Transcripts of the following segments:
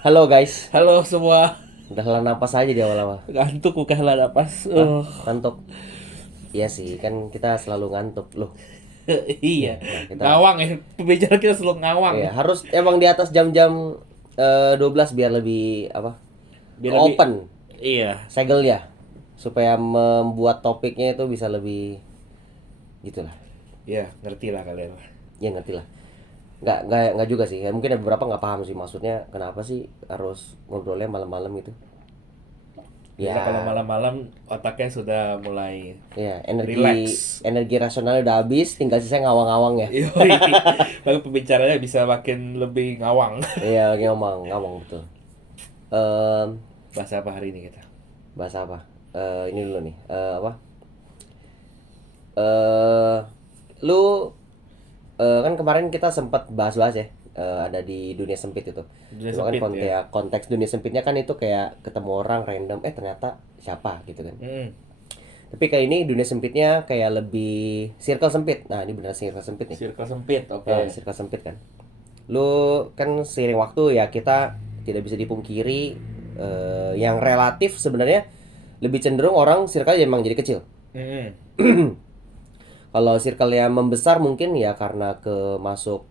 Halo guys, Halo semua, udah hela napas aja di awal-awal. ngantuk bukan helah napas. Ngantuk. Iya sih, kan kita selalu ngantuk loh. Iya, Nah, kita ngawang ya, pembicara kita selalu ngawang. ya harus emang di atas jam-jam 12 biar lebih apa? Biar lebih, Open iya, segelnya supaya membuat topiknya itu bisa lebih gitulah. ya ngerti lah kalian. Ya ngerti lah. Nggak juga sih. Ya, mungkin ada beberapa nggak paham sih maksudnya kenapa sih harus ngobrolnya malam-malam gitu. Biasa kalau Ya, malam-malam otaknya sudah mulai ya energi relax. energi rasionalnya udah habis, tinggal sisa ngawang-ngawang ya. Yoi, lalu pembicaranya bisa makin lebih ngawang. Iya, lagi ngomong, ngomong betul. Em, Bahasa apa hari ini kita? bahasa apa? Ini dulu nih. Apa? Eh, lu kan kemarin kita sempat bahas-bahas ya. Ada di dunia sempit itu. Dunia Cuma kan sempit ya. konteks dunia sempitnya kan itu kayak ketemu orang random, ternyata siapa gitu kan. Hmm, Tapi kayak ini dunia sempitnya kayak lebih circle sempit. Nah, ini benar circle sempit nih. circle sempit, oke. Circle sempit kan. Lu kan seiring waktu ya kita tidak bisa dipungkiri yang relatif sebenarnya lebih cenderung orang circle emang jadi kecil. Hmm, Kalau circle yang membesar mungkin ya karena ke masuk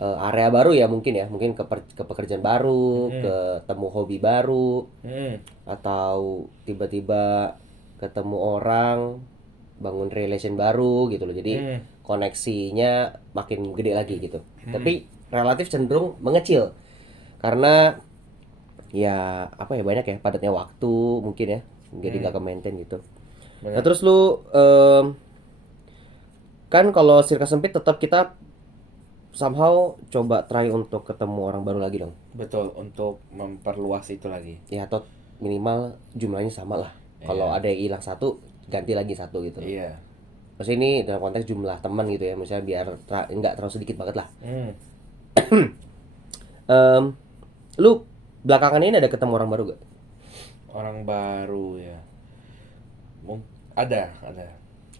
area baru ya mungkin ke pekerjaan baru, hmm, ketemu hobi baru, hmm, atau tiba-tiba ketemu orang, bangun relation baru gitu loh. Jadi hmm, koneksinya makin gede lagi gitu. hmm, Tapi relatif cenderung mengecil karena ya apa ya banyak ya padatnya waktu mungkin ya. Jadi hmm, nggak ke maintain gitu. Nah benar. terus lu kan kalau circle sempit tetap kita somehow coba try untuk ketemu orang baru lagi dong. Betul, untuk memperluas itu lagi. Ya atau minimal jumlahnya sama lah. Kalau Iya, ada yang hilang satu, ganti lagi satu gitu loh. iya. Maksudnya ini dalam konteks jumlah teman gitu ya, misalnya biar nggak terlalu sedikit banget lah. Hmm, Em, lu belakangan ini ada ketemu orang baru gak? orang baru ya. Ada.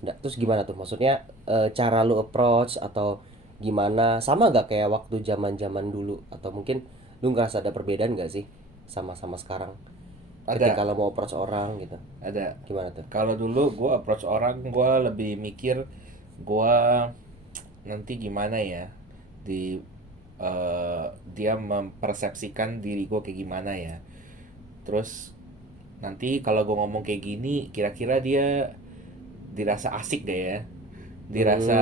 Nggak. Terus gimana tuh? Maksudnya cara lu approach atau gimana? Sama gak kayak waktu zaman-zaman dulu? Atau mungkin lu ngerasa ada perbedaan gak sih sama-sama sekarang? Ketika Ada, lo mau approach orang gitu. ada. Gimana tuh? Kalau dulu gue approach orang, gue lebih mikir gue nanti gimana ya di dia mempersepsikan diri gue kayak gimana ya. Terus nanti kalau gue ngomong kayak gini, kira-kira dia dirasa asik gak ya? Dirasa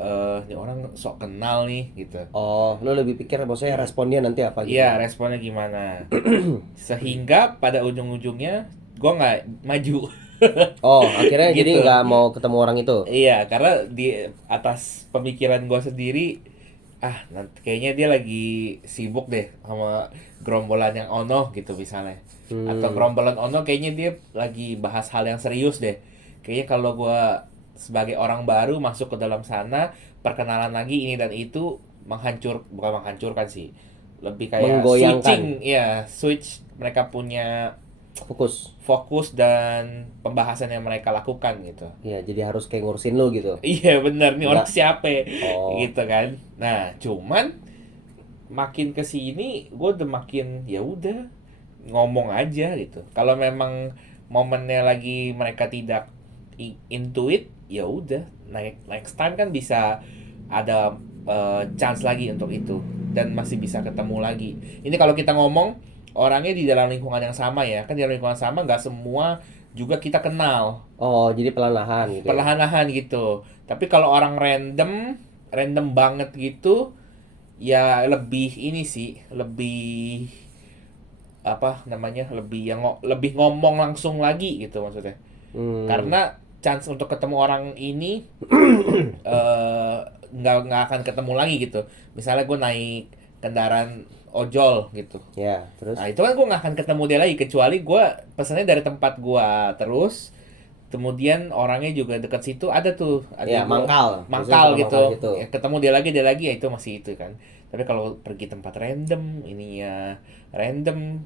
Hmm. ini orang sok kenal nih gitu. Oh, lu lebih pikir maksudnya responnya nanti apa gitu Iya, ya? responnya gimana? Sehingga pada ujung-ujungnya gue nggak maju. Oh, akhirnya jadi Gitu. nggak mau ketemu orang itu. Iya, karena di atas pemikiran gue sendiri, nanti kayaknya dia lagi sibuk deh sama gerombolan yang ono gitu misalnya. Atau Hmm. gerombolan ono kayaknya dia lagi bahas hal yang serius deh. Kayaknya kalau gue sebagai orang baru masuk ke dalam sana, perkenalan lagi ini dan itu bukan menghancurkan sih. Lebih kayak Menggoyangkan switching, ya, switch mereka punya fokus. fokus dan pembahasan yang mereka lakukan gitu. Ya, jadi harus kayak ngurusin lu gitu. Iya bener nih orang Nggak. siapa ya? Oh. Gitu kan. Nah cuman makin kesini gue udah makin ya udah ngomong aja gitu. Kalau memang momennya lagi mereka tidak into it, ya udah next time kan bisa ada chance lagi untuk itu dan masih bisa ketemu lagi. Ini kalau kita ngomong orangnya di dalam lingkungan yang sama ya, kan di dalam lingkungan sama nggak semua juga kita kenal, Oh, jadi perlahan gitu ya. perlahan-lahan gitu. Tapi kalau orang random, random banget gitu, ya lebih ini sih, lebih apa namanya, lebih ngomong langsung lagi gitu maksudnya. Hmm. Karena chance untuk ketemu orang ini eh, nggak akan ketemu lagi gitu. Misalnya gue naik kendaraan ojol gitu. Ya, Nah terus itu kan gue nggak akan ketemu dia lagi kecuali gue pesannya dari tempat gue terus. Kemudian orangnya juga dekat situ ada tuh, ada ya gue mangkal. Biasanya mangkal suka mangkal gitu. gitu. Ya, ketemu dia lagi ya itu masih itu kan. Tapi kalau pergi tempat random, ininya random,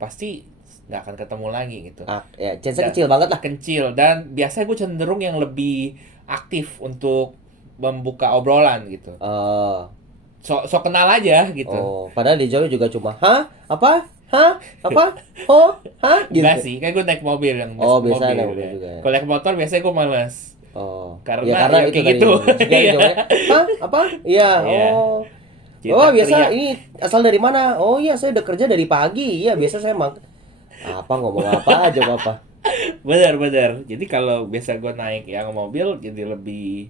pasti nggak akan ketemu lagi gitu. Ah, ya, chance Dan kecil banget lah. kecil dan biasanya gue cenderung yang lebih aktif untuk membuka obrolan gitu. Oh, sok kenal aja gitu. Oh, padahal dia jawabnya juga cuma hah? Apa? Hah? Apa? Oh? Hah? Gitu. Enggak sih, kan gue naik mobil yang Oh, biasa mobil naik mobil ya. juga ya. Kalau naik motor biasanya gue males. Oh. Karena Ya karena ya itu kayak tadi. gitu. Terus dia Iya. jawabnya, hah? Apa? Iya. Iya. Oh. Kita Oh, biasa teriak. ini asal dari mana? Oh iya, saya udah kerja dari pagi. Iya, biasa saya apa ngomong apa aja apa. Bener. Jadi kalau biasa gue naik yang mobil jadi lebih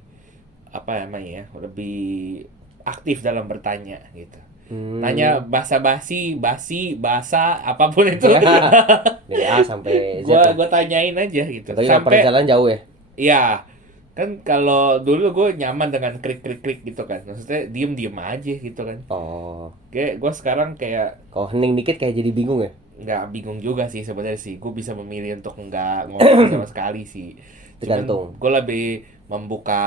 apa namanya ya, lebih aktif dalam bertanya gitu. Nanya Hmm. basa-basi, basi, bahasa, apapun itu. Ya, dari A sampai Z gua lah. gua tanyain aja gitu. Tapi nggak pernah Sampai jalan jauh ya? ya kan kalau dulu gue nyaman dengan klik gitu kan. Maksudnya diem aja gitu kan. Oh. Kayak gue sekarang kayak Kalau hening dikit kayak jadi bingung ya? nggak bingung juga sih sebenarnya sih. Gue bisa memilih untuk nggak ngomong sama sekali sih. Cuman Tergantung. gue lebih membuka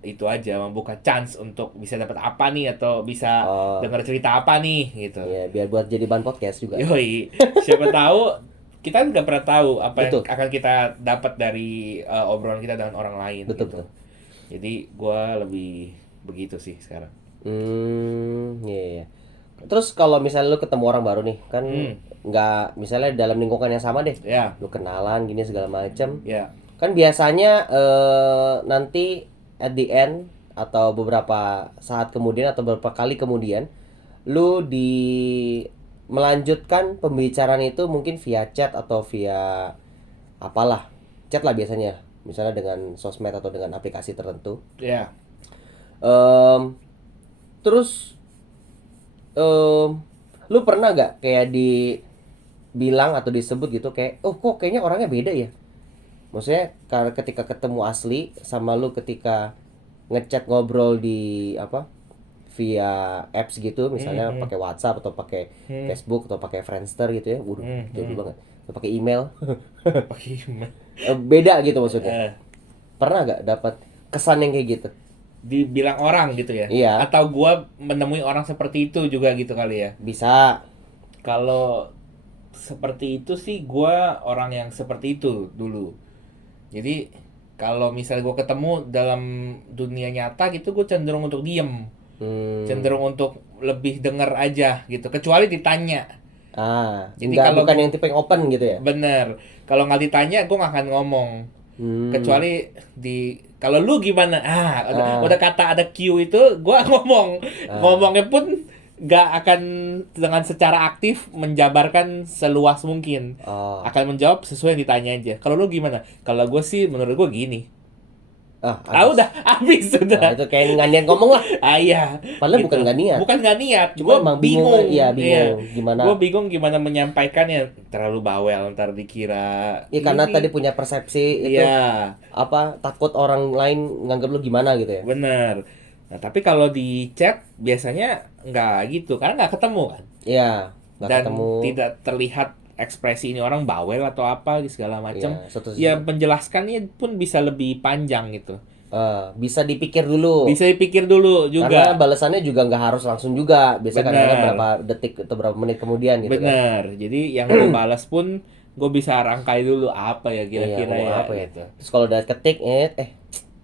itu aja, membuka chance untuk bisa dapat apa nih atau bisa Oh. dengar cerita apa nih gitu. Ya, biar buat jadi bahan podcast juga. Yoi, siapa tahu kita nggak pernah tahu apa yang Betul. akan kita dapat dari obrolan kita dengan orang lain Betul, gitu. betul. Jadi gue lebih begitu sih sekarang. Iya, iya. Terus kalau misalnya lu ketemu orang baru nih, kan Hmm. nggak misalnya dalam lingkungan yang sama deh, Ya, lu kenalan gini segala macam, ya, kan biasanya nanti at the end atau beberapa saat kemudian atau beberapa kali kemudian, lu melanjutkan pembicaraan itu mungkin via chat atau via apalah, chat lah biasanya, misalnya dengan sosmed atau dengan aplikasi tertentu. ya. Em, terus lu pernah gak kayak dibilang atau disebut gitu kayak oh kok kayaknya orangnya beda ya, maksudnya karena ketika ketemu asli sama lu ketika ngechat ngobrol di apa via apps gitu misalnya Hmm. pakai WhatsApp atau pakai Hmm. Facebook atau pakai Friendster gitu ya, waduh jauh Hmm. banget, atau pakai email. Pakai email. Beda gitu maksudnya, Eh, pernah gak dapat kesan yang kayak gitu? dibilang orang gitu ya. Iya. Atau gue menemui orang seperti itu juga gitu kali ya. Bisa. Kalau seperti itu sih gue orang yang seperti itu dulu. Jadi kalau misalnya gue ketemu dalam dunia nyata gitu gue cenderung untuk diem. Cenderung untuk lebih denger aja gitu. Kecuali ditanya. Jadi Enggak, kalau bukan yang tipe yang open gitu ya. bener. Kalau nggak ditanya gue nggak akan ngomong. Kecuali kalau lu gimana? Udah kata ada Q itu gue ngomong. Ngomongnya pun nggak akan dengan secara aktif menjabarkan seluas mungkin. Oh. Akan menjawab sesuai yang ditanya aja. Kalau lu gimana? Kalau gue sih menurut gue gini. Habis. Udah habis Nah, udah. itu kayak nggak niat ngomong lah. Iya. Padahal bukan nggak niat. Bukan nggak niat. Cuma Gue emang bingung. Iya, bingung gimana. Gue bingung gimana menyampaikannya. Terlalu bawel ntar dikira. Iya, karena ini. tadi punya persepsi itu Iya, apa takut orang lain nganggap lu gimana gitu ya. bener. Nah, tapi kalau di chat biasanya nggak gitu. Karena nggak ketemu kan. Iya, nggak Dan ketemu. tidak terlihat ekspresi ini orang bawel atau apa segala macam. Iya, satu sisi. Ya menjelaskannya pun bisa lebih panjang gitu. Bisa dipikir dulu. Bisa dipikir dulu Karena juga. balasannya juga nggak harus langsung juga. Biasanya kadang-kadang Bener. berapa detik atau berapa menit kemudian gitu kan. Bener. Jadi yang gue balas pun gue bisa rangkai dulu apa ya kira-kira Iya, ngomong ya, apa ya. gitu. Terus kalau udah ketik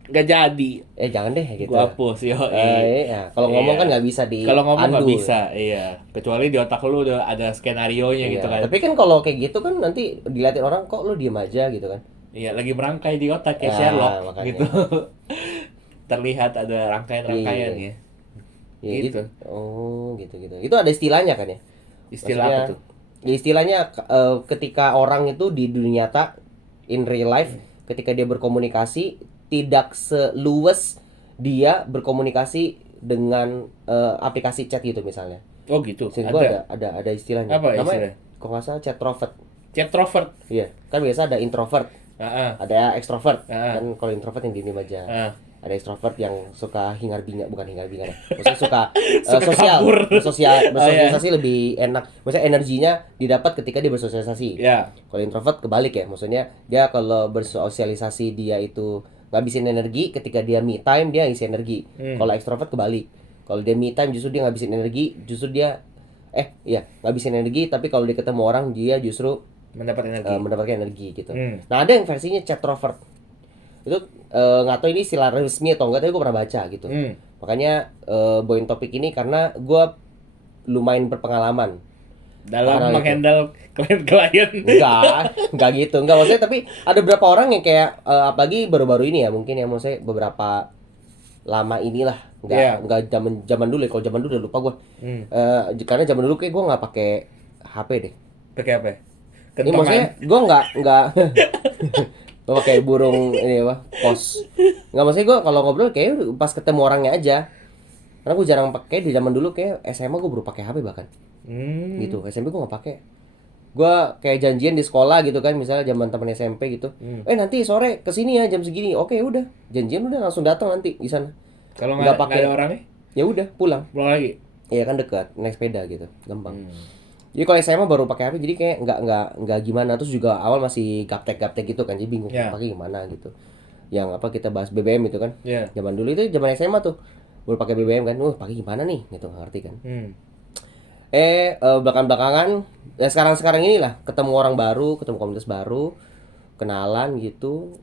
Nggak jadi. jangan deh gitu. Gue hapus yo. Iya. Kalau ngomong Iya. kan nggak bisa di Kalau ngomong nggak undo. bisa, iya. Kecuali di otak lu udah ada skenario-nya Iya, gitu kan. tapi kan kalau kayak gitu kan nanti dilihatin orang kok lu diem aja gitu kan. Iya, lagi merangkai di otak kayak Ya, Sherlock makanya. gitu. Terlihat ada rangkaian-rangkaian Iya. ya. Ya, Gitu. Oh, gitu-gitu. Itu ada istilahnya kan ya? Istilah Maksudnya, apa tuh? ya istilahnya ketika orang itu di dunia nyata in real life ketika dia berkomunikasi tidak seluas dia berkomunikasi dengan aplikasi chat gitu misalnya. Oh gitu. Maksud gua Ada. ada istilahnya. Apa Namanya istilahnya? kok nggak salah chatrovert. Chatrovert. Iya, kan biasa ada introvert, Heeh. ada extrovert. Ah. Kan kalau introvert yang diem aja. Heeh. Ada extrovert yang suka hingar-bingar, bukan hingar-bingar ya. Maksudnya suka Suka sosial, kabur. bersosialisasi lebih enak. Maksudnya energinya didapat ketika dia bersosialisasi. Ya. Kalau introvert kebalik ya, maksudnya dia kalau bersosialisasi dia itu ngabisin energi, ketika dia me time dia ngisi energi. Kalau extrovert kebalik. Kalau dia me time justru dia ngabisin energi, justru dia ngabisin energi, tapi kalau dia ketemu orang dia justru Mendapat energi. mendapatkan energi gitu. Hmm. Nah, ada yang versinya chatrovert. Itu nggak tahu ini istilah resmi atau enggak, tapi gue pernah baca gitu. Makanya bawain topik ini karena gue lumayan berpengalaman Dalam hal itu. menghandle klien-klien. Enggak gitu. Enggak, maksudnya tapi ada beberapa orang yang kayak apalagi baru-baru ini ya, mungkin ya maksudnya beberapa lama inilah. Enggak zaman dulu ya. Kalau zaman dulu udah lupa gue. Karena zaman dulu kayak gue nggak pakai HP deh. Pakai apa? Ini maksudnya gue nggak gue pakai burung ini apa pos. Nggak, maksudnya gue kalau ngobrol kayak pas ketemu orangnya aja. Karena gue jarang pakai di zaman dulu, kayak SMA gue baru pakai HP bahkan. Gitu. SMP gue nggak pakai. Gue kayak janjian di sekolah gitu kan, misalnya zaman teman SMP gitu. Nanti sore kesini ya jam segini. Oke, udah. Janjian udah langsung datang nanti di sana. Kalau nggak ada orangnya? Ya udah pulang. Pulang lagi. Iya kan dekat, naik sepeda gitu, gampang. Jadi kalau SMA baru pakai HP, jadi kayak nggak gimana. Terus juga awal masih gaptek gitu kan, jadi bingung pakai gimana gitu. Yang apa kita bahas BBM itu kan. Zaman dulu itu zaman SMA tuh baru pakai BBM kan, pakai gimana nih gitu, nggak ngerti kan. Belakangan ya sekarang inilah ketemu orang baru, ketemu komunitas baru, kenalan gitu,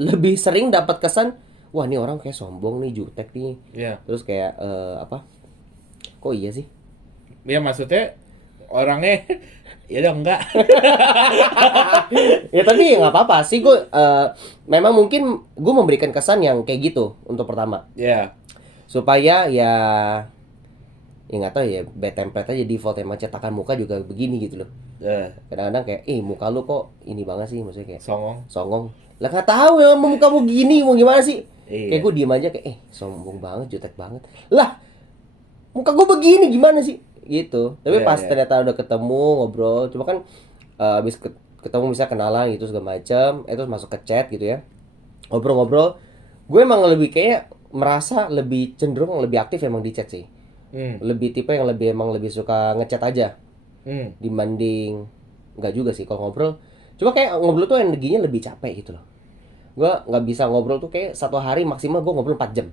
lebih sering dapat kesan, wah ini orang kayak sombong nih, jutek nih. Terus kayak apa, kok iya sih ya, maksudnya orangnya ya udah enggak. ya tapi nggak apa-apa sih, gue memang mungkin gue memberikan kesan yang kayak gitu untuk pertama, supaya ya nggak tahu ya, bad template aja, default emang cetakan muka juga begini gitu loh. Kadang-kadang kayak muka lu kok ini banget sih, maksudnya kayak songong lah, nggak tahu ya muka mau gini mau gimana sih. Kayak gue diem aja kayak sombong banget, jutek banget lah, muka gue begini gimana sih gitu. Tapi pas ternyata udah ketemu ngobrol, cuma kan habis ketemu misalnya kenalan gitu segala macam, terus masuk ke chat gitu ya, ngobrol-ngobrol, gue emang lebih kayak merasa lebih cenderung lebih aktif emang di chat sih. Lebih tipe yang lebih suka ngechat aja dibanding nggak juga sih kalau ngobrol. Cuma kayak ngobrol tuh energinya lebih capek gitu loh. Gue nggak bisa ngobrol tuh kayak satu hari maksimal gue ngobrol 4 jam.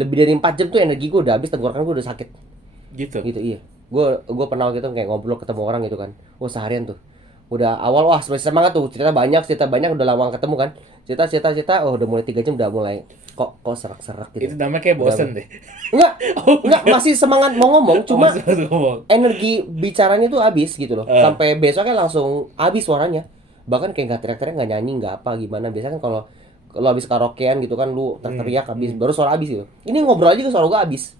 Lebih dari 4 jam tuh energi gue udah habis, tenggorokan gue udah sakit. Gitu iya. Gue pernah gitu kayak ngobrol ketemu orang gitu kan. Seharian tuh. Udah awal semangat tuh, cerita banyak udah lama ketemu kan. Cerita udah mulai 3 jam udah mulai kok serak-serak gitu. Itu namanya kayak bosen deh. Enggak, masih semangat mau ngomong, cuma energi bicaranya tuh habis gitu loh. Sampai besoknya langsung habis suaranya. Bahkan kayak enggak teriak-teriak, enggak nyanyi, enggak apa gimana. Biasanya kan kalau habis karaokean gitu kan lu teriak habis, baru suara habis gitu. Ini ngobrol aja suara gua habis.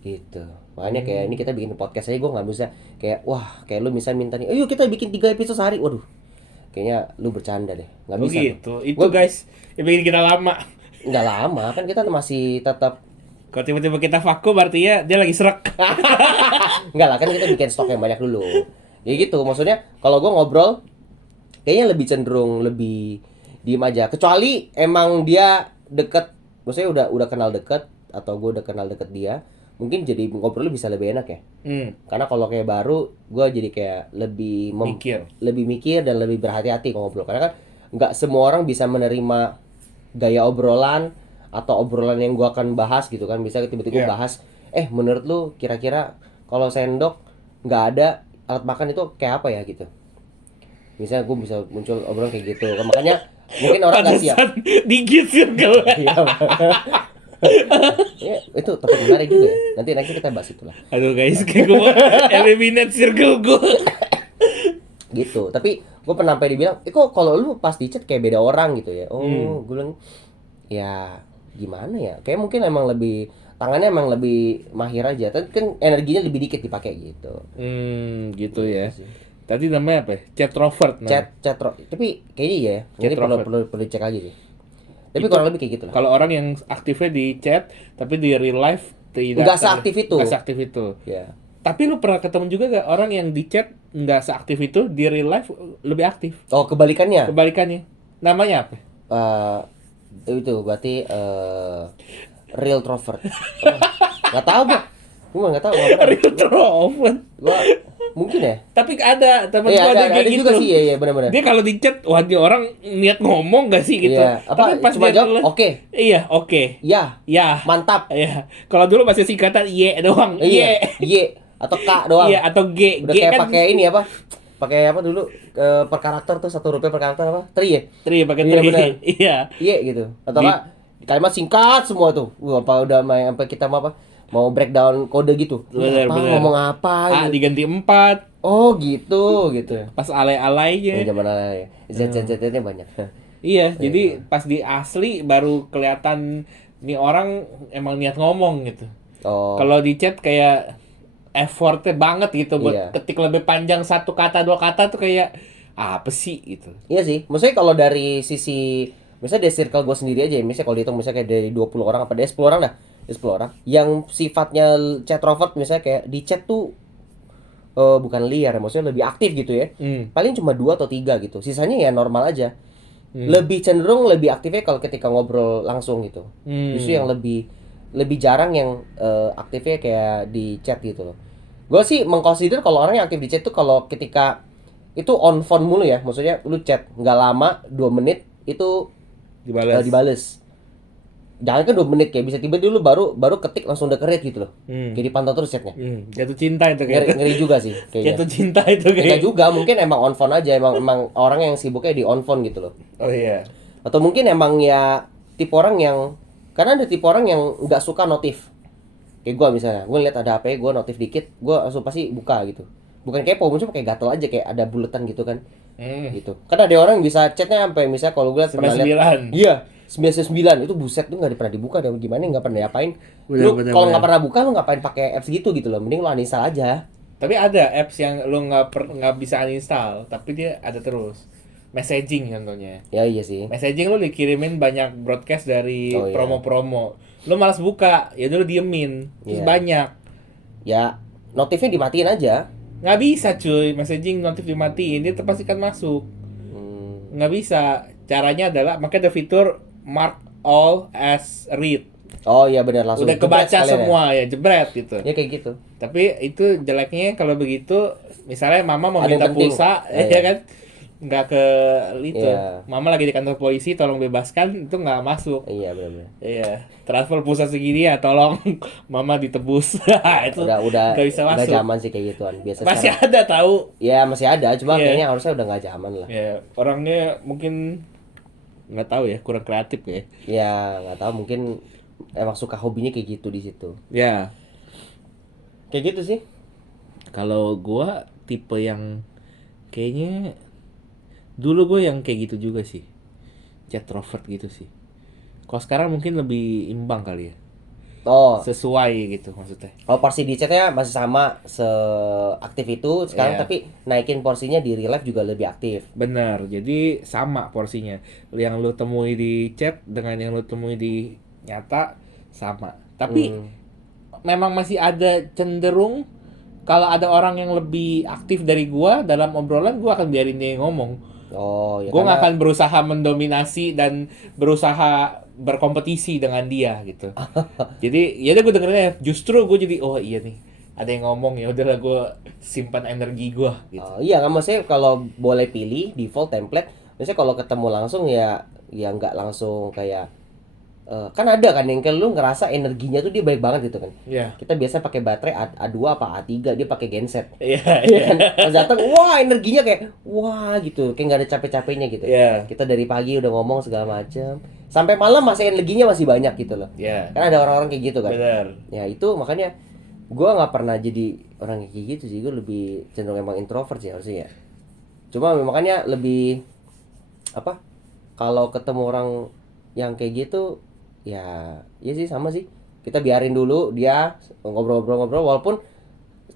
Gitu. Makanya kayak ini kita bikin podcast aja, gue nggak bisa kayak kayak lu misalnya minta nih, ayo kita bikin 3 episode sehari. Waduh, kayaknya lu bercanda deh, nggak bisa gitu tuh. Itu guys yang bikin kita lama. Nggak lama kan, kita masih tetap. Kalau tiba-tiba kita vakum artinya dia lagi serak. Nggak lah, kan kita bikin stok yang banyak dulu ya gitu. Maksudnya kalau gue ngobrol kayaknya lebih cenderung lebih diem aja, kecuali emang dia deket, maksudnya udah kenal deket atau gue udah kenal deket dia, mungkin jadi ngobrol bisa lebih enak ya. Karena kalau kayak baru, gue jadi kayak lebih mikir dan lebih berhati-hati ngobrol. Karena kan nggak semua orang bisa menerima gaya obrolan atau obrolan yang gue akan bahas gitu kan. Bisa tiba-tiba bahas, menurut lu kira-kira kalau sendok nggak ada alat makan itu kayak apa ya gitu. Misalnya gue bisa muncul obrolan kayak gitu. Makanya mungkin orang nggak siap. Digit circle. Ya, itu topik menarik juga ya. Nanti kita bahas itulah. Aduh guys, kayak gue eliminate circle gue. Gitu. Tapi gue pernah sampai dibilang, kok kalau lu pas di chat kayak beda orang gitu ya. Gue bilang, ya gimana ya? Kayak mungkin emang tangannya emang lebih mahir aja. Tapi kan energinya lebih dikit dipakai gitu. Gitu ya. Tadi namanya apa? Chat rovert. Tapi kayaknya ya. Ini perlu cek lagi sih. Tapi kurang lebih kayak gitu lah. Kalau orang yang aktifnya di chat, tapi di real life nggak seaktif itu. Ya. Tapi lu pernah ketemu juga gak orang yang di chat nggak seaktif itu, di real life lebih aktif? Oh, kebalikannya. Namanya apa? Itu berarti real trovert. Nggak tahu gue nggak tahu. Real trovert. Mungkin ya. Tapi ada teman gua ada kayak gitu. Juga sih, iya benar-benar. Dia kalau di chat, wah dia orang niat ngomong gak sih gitu. Iya. Tapi pas cuma jawab oke. Iya, oke. Ya. Mantap. Iya. Kalau dulu masih singkatan Y doang. Iya. Y atau K doang. Iya, atau G. Udah G kayak kan pakai ini apa? pakai apa dulu per karakter tuh Rp1 per karakter apa? Tri ya? Pakai Iya, tri. benar. Iya. Iya gitu. Atau enggak kalimat singkat semua tuh. Apa udah main sampai kita mau apa? Mau breakdown kode gitu. Ini Benar, apa? benar. Ngomong apa A gitu. diganti 4 Oh gitu gitu. pas alay-alaynya. Yang zaman ya. Z-nya banyak. Iya, Iya, jadi pas di asli baru kelihatan nih orang emang niat ngomong gitu. Oh. Kalau di chat kayak effortnya banget gitu buat Iya. ketik lebih panjang 1 kata 2 kata tuh kayak apa sih gitu. Iya sih. Maksudnya kalau dari sisi misalnya dari circle gue sendiri aja ya, misalnya kalau dihitung misalnya kayak dari 20 orang apa dari 10 orang dah. Dari 10 orang yang sifatnya chat rovert misalnya kayak di chat tuh bukan liar, maksudnya lebih aktif gitu ya. Paling cuma 2 atau 3 gitu. Sisanya ya normal aja. Lebih cenderung lebih aktifnya kalau ketika ngobrol langsung gitu. Justru yang lebih jarang yang aktifnya kayak di chat gitu loh. Gue sih mengconsider kalau orang yang aktif di chat tuh kalau ketika itu on phone mulu ya, maksudnya lu chat nggak lama 2 menit itu Dibalas. dibales. Jangan kan 2 menit kayak bisa tiba dulu baru ketik langsung udah read gitu loh. Kayak dipantau terus chatnya. Jatuh cinta itu Ngeri, kayak. ngeri juga sih kayaknya. Jatuh cinta itu Enggak kayak. juga, mungkin emang on phone aja, emang orang yang sibuknya di on phone gitu loh. Oh iya. Atau mungkin emang ya tipe orang yang karena ada tipe orang yang nggak suka notif. Kayak gue misalnya, gue lihat ada apa ya, gue notif dikit, gue langsung pasti buka gitu. Bukan kepo, maksudnya kayak gatel aja kayak ada buletan gitu kan. Gitu. Kan ada orang yang bisa chatnya sampai misalnya kalau gue lihat pernah lihat. 99. Iya, 99 itu buset tuh nggak pernah dibuka dan gimana nggak pernah diapain. Bener, Lu bener, kalau bener. nggak pernah buka lu ngapain pakai apps gitu loh. Mending lu uninstall aja. Tapi ada apps yang lu nggak bisa uninstall, tapi dia ada terus. Messaging contohnya. Ya iya sih. Messaging lu dikirimin banyak broadcast dari Oh, iya. promo-promo. Lu malas buka, ya dulu diemin. Terus Iya. banyak. Ya notifnya dimatiin aja. Nggak bisa cuy, messaging notif dimatiin, dia pasti kan masuk. Nggak bisa. Caranya adalah, makanya ada fitur mark all as read. Oh iya benar langsung. Udah jebret kebaca sekalian ya. semua ya, jebret gitu. Ya kayak gitu. Tapi itu jeleknya kalau begitu, misalnya mama mau Ada yang minta penting. pulsa, Iya. ya kan? Nggak ke itu. Iya. Mama lagi di kantor polisi, tolong bebaskan, itu nggak masuk. Iya benar. Iya, transfer pulsa segini ya, tolong mama ditebus. Itu Udah nggak bisa nggak masuk. zaman sih kayak gituan. Biasa Masih sekarang. ada tahu. Ya masih ada, cuma Iya. kayaknya harusnya udah nggak zaman lah. Ya, orangnya mungkin nggak tahu ya, kurang kreatif ya. Ya nggak tahu mungkin emang suka hobinya kayak gitu di situ. Ya, Kayak gitu sih. kalau gua tipe yang kayaknya dulu gue yang kayak gitu juga sih. Chat rovert gitu sih. Kalau sekarang mungkin lebih imbang kali ya. Oh, Sesuai gitu maksudnya. kalau porsi di chatnya masih sama seaktif itu sekarang Iya. tapi naikin porsinya di real life juga lebih aktif. Benar, jadi sama porsinya. Yang lu temui di chat dengan yang lu temui di nyata sama. Tapi memang masih ada cenderung kalau ada orang yang lebih aktif dari gua dalam obrolan, gua akan biarin dia ngomong. Oh, ya Gua nggak karena akan berusaha mendominasi dan berusaha berkompetisi dengan dia gitu. Jadi ya udah gue dengerinnya. Justru gue jadi oh iya nih ada yang ngomong, ya udahlah gue simpan energi gua gitu. Oh, iya kan maksudnya kalau boleh pilih default template, maksudnya kalau ketemu langsung ya nggak langsung kayak kan ada kan yang kalau lu ngerasa energinya tuh dia baik banget gitu kan. Iya. Kita biasa pakai baterai A2 apa A3, dia pakai genset. Iya, Iya iya. kan? Pas datang, wah energinya kayak wah gitu, kayak nggak ada capek-capeknya gitu. Iya. Kita dari pagi udah ngomong segala macam, sampai malam masih energinya masih banyak gitu loh. Iya. Kan ada orang-orang kayak gitu kan. Benar. Ya itu makanya gua nggak pernah jadi orang kayak gitu sih, gue lebih cenderung emang introvert sih harusnya ya. Cuma makanya lebih apa? Kalau ketemu orang yang kayak gitu, ya sih sama sih. Kita biarin dulu dia ngobrol-ngobrol walaupun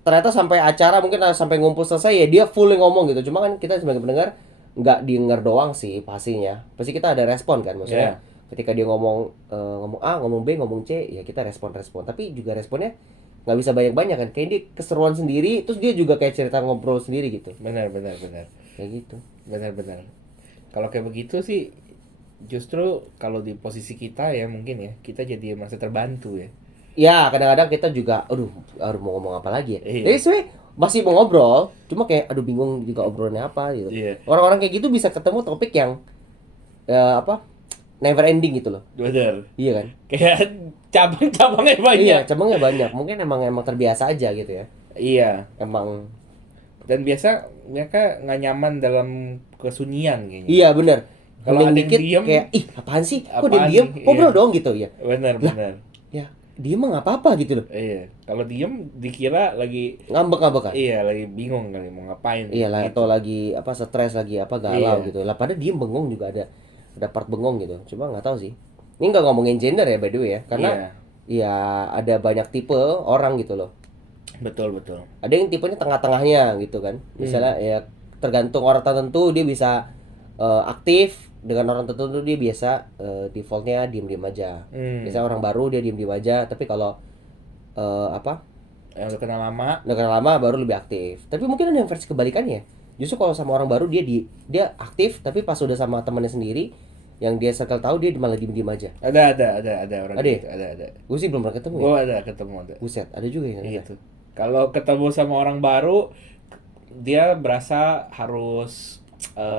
ternyata sampai acara mungkin sampai ngumpul selesai ya dia full ngomong gitu. Cuma kan kita sebagai pendengar nggak denger doang sih pastinya. Pasti kita ada respon kan maksudnya. Ketika dia ngomong ngomong A, ngomong B, ngomong C, ya kita respon. Tapi juga responnya nggak bisa banyak-banyak kan. Kayak dia keseruan sendiri, terus dia juga kayak cerita ngobrol sendiri gitu. Benar. Kayak gitu. Benar. Kalau kayak begitu sih justru kalau di posisi kita ya mungkin ya kita jadi merasa terbantu ya. Ya kadang-kadang kita juga, aduh harus mau ngomong apa lagi ya. Iya. Jadi sebenarnya masih mau ngobrol, cuma kayak aduh bingung juga obrolannya apa gitu. Iya. Orang-orang kayak gitu bisa ketemu topik yang apa never ending gitu loh. Benar. Iya kan? Kayak cabang-cabangnya banyak. Iya, cabangnya banyak. Mungkin emang terbiasa aja gitu ya. Iya. Emang Dan biasa mereka nggak nyaman dalam kesunyian kayaknya. Iya bener. Kalau Hening ada yang dikit diem, kayak ih apaan sih? Kok apaan diam? nih? Ngobrol Iya. dong gitu ya. Benar. Ya, diem mah nggak apa-apa gitu loh. Iya. Kalau diem dikira lagi, Ngambek-ngambek kan? iya lagi bingung kali mau ngapain. Iya lah, gitu. atau lagi apa stres lagi apa galau Iya. gitu. Lah pada diem bengong juga ada part bengong gitu. Cuma nggak tahu sih. Ini nggak ngomongin gender ya by the way ya, karena Iya. ya ada banyak tipe orang gitu loh. Betul. Ada yang tipenya tengah-tengahnya gitu kan. Misalnya ya tergantung orang tertentu dia bisa aktif, dengan orang tertentu dia biasa defaultnya diem-diem aja. Misalnya orang baru dia diem-diem aja, tapi kalau apa Yang udah kenal lama. udah kenal lama baru lebih aktif. Tapi mungkin ada yang versi kebalikannya. Justru kalau sama orang baru dia aktif, tapi pas udah sama temannya sendiri yang dia circle tahu dia malah diem-diem aja. Ada orang Ada ya? gitu. Ada. Gue sih belum pernah ketemu ya. Gue ada ketemu ada. Buset, ada juga yang Gitu. Kalau ketemu sama orang baru, dia berasa harus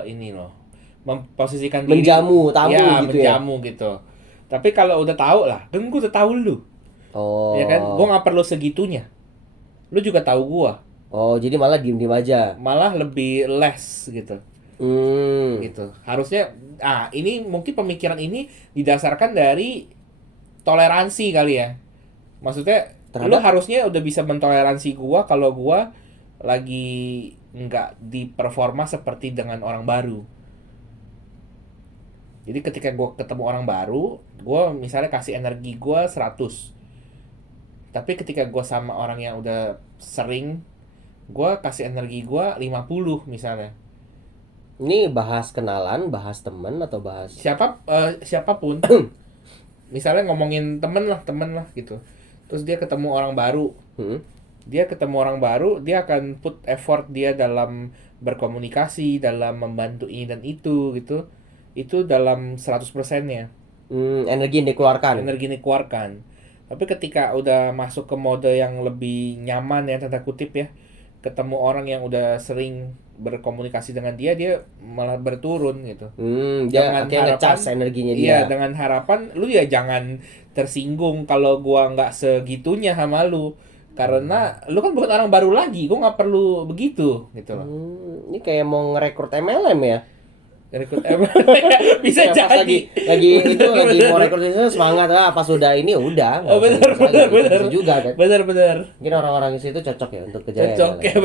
ini loh, memposisikan diri, menjamu tamu ya, gitu ya. menjamu gitu. Tapi kalau udah tahu lah, kan gue udah tahu lu, Oh. ya kan, gue nggak perlu segitunya. Lu juga tahu gue, Oh, jadi malah diem-diem aja. malah lebih less gitu. Gitu. Harusnya, ini mungkin pemikiran ini didasarkan dari toleransi kali ya. Maksudnya, lu harusnya udah bisa mentoleransi gua kalau gua lagi nggak diperforma seperti dengan orang baru. Jadi ketika gua ketemu orang baru, gua misalnya kasih energi gua 100. Tapi ketika gua sama orang yang udah sering, gua kasih energi gua 50 misalnya. Ini bahas kenalan, bahas temen atau bahas Siapapun. Misalnya ngomongin temen lah gitu. Terus dia ketemu orang baru. Dia ketemu orang baru, dia akan put effort dia dalam berkomunikasi, dalam membantu ini dan itu gitu. Itu dalam 100%-nya. Energi yang dikeluarkan. Tapi ketika udah masuk ke mode yang lebih nyaman ya, tanda kutip ya, ketemu orang yang udah sering berkomunikasi dengan dia malah berturun gitu. Dia akhirnya ngecas energinya dia. Iya, dengan harapan lu ya jangan tersinggung kalau gua nggak segitunya sama lu. Karena lu kan bukan orang baru lagi, gua nggak perlu begitu gitu loh. Ini kayak mau ngerekrut MLM ya. Rekrut bisa Ya, pas jadi. lagi mau rekrut itu semangat pas sudah ini udah. Bener. Bisa juga kan. Bener. Mungkin orang-orang di situ cocok ya untuk kerja. Cocok ya,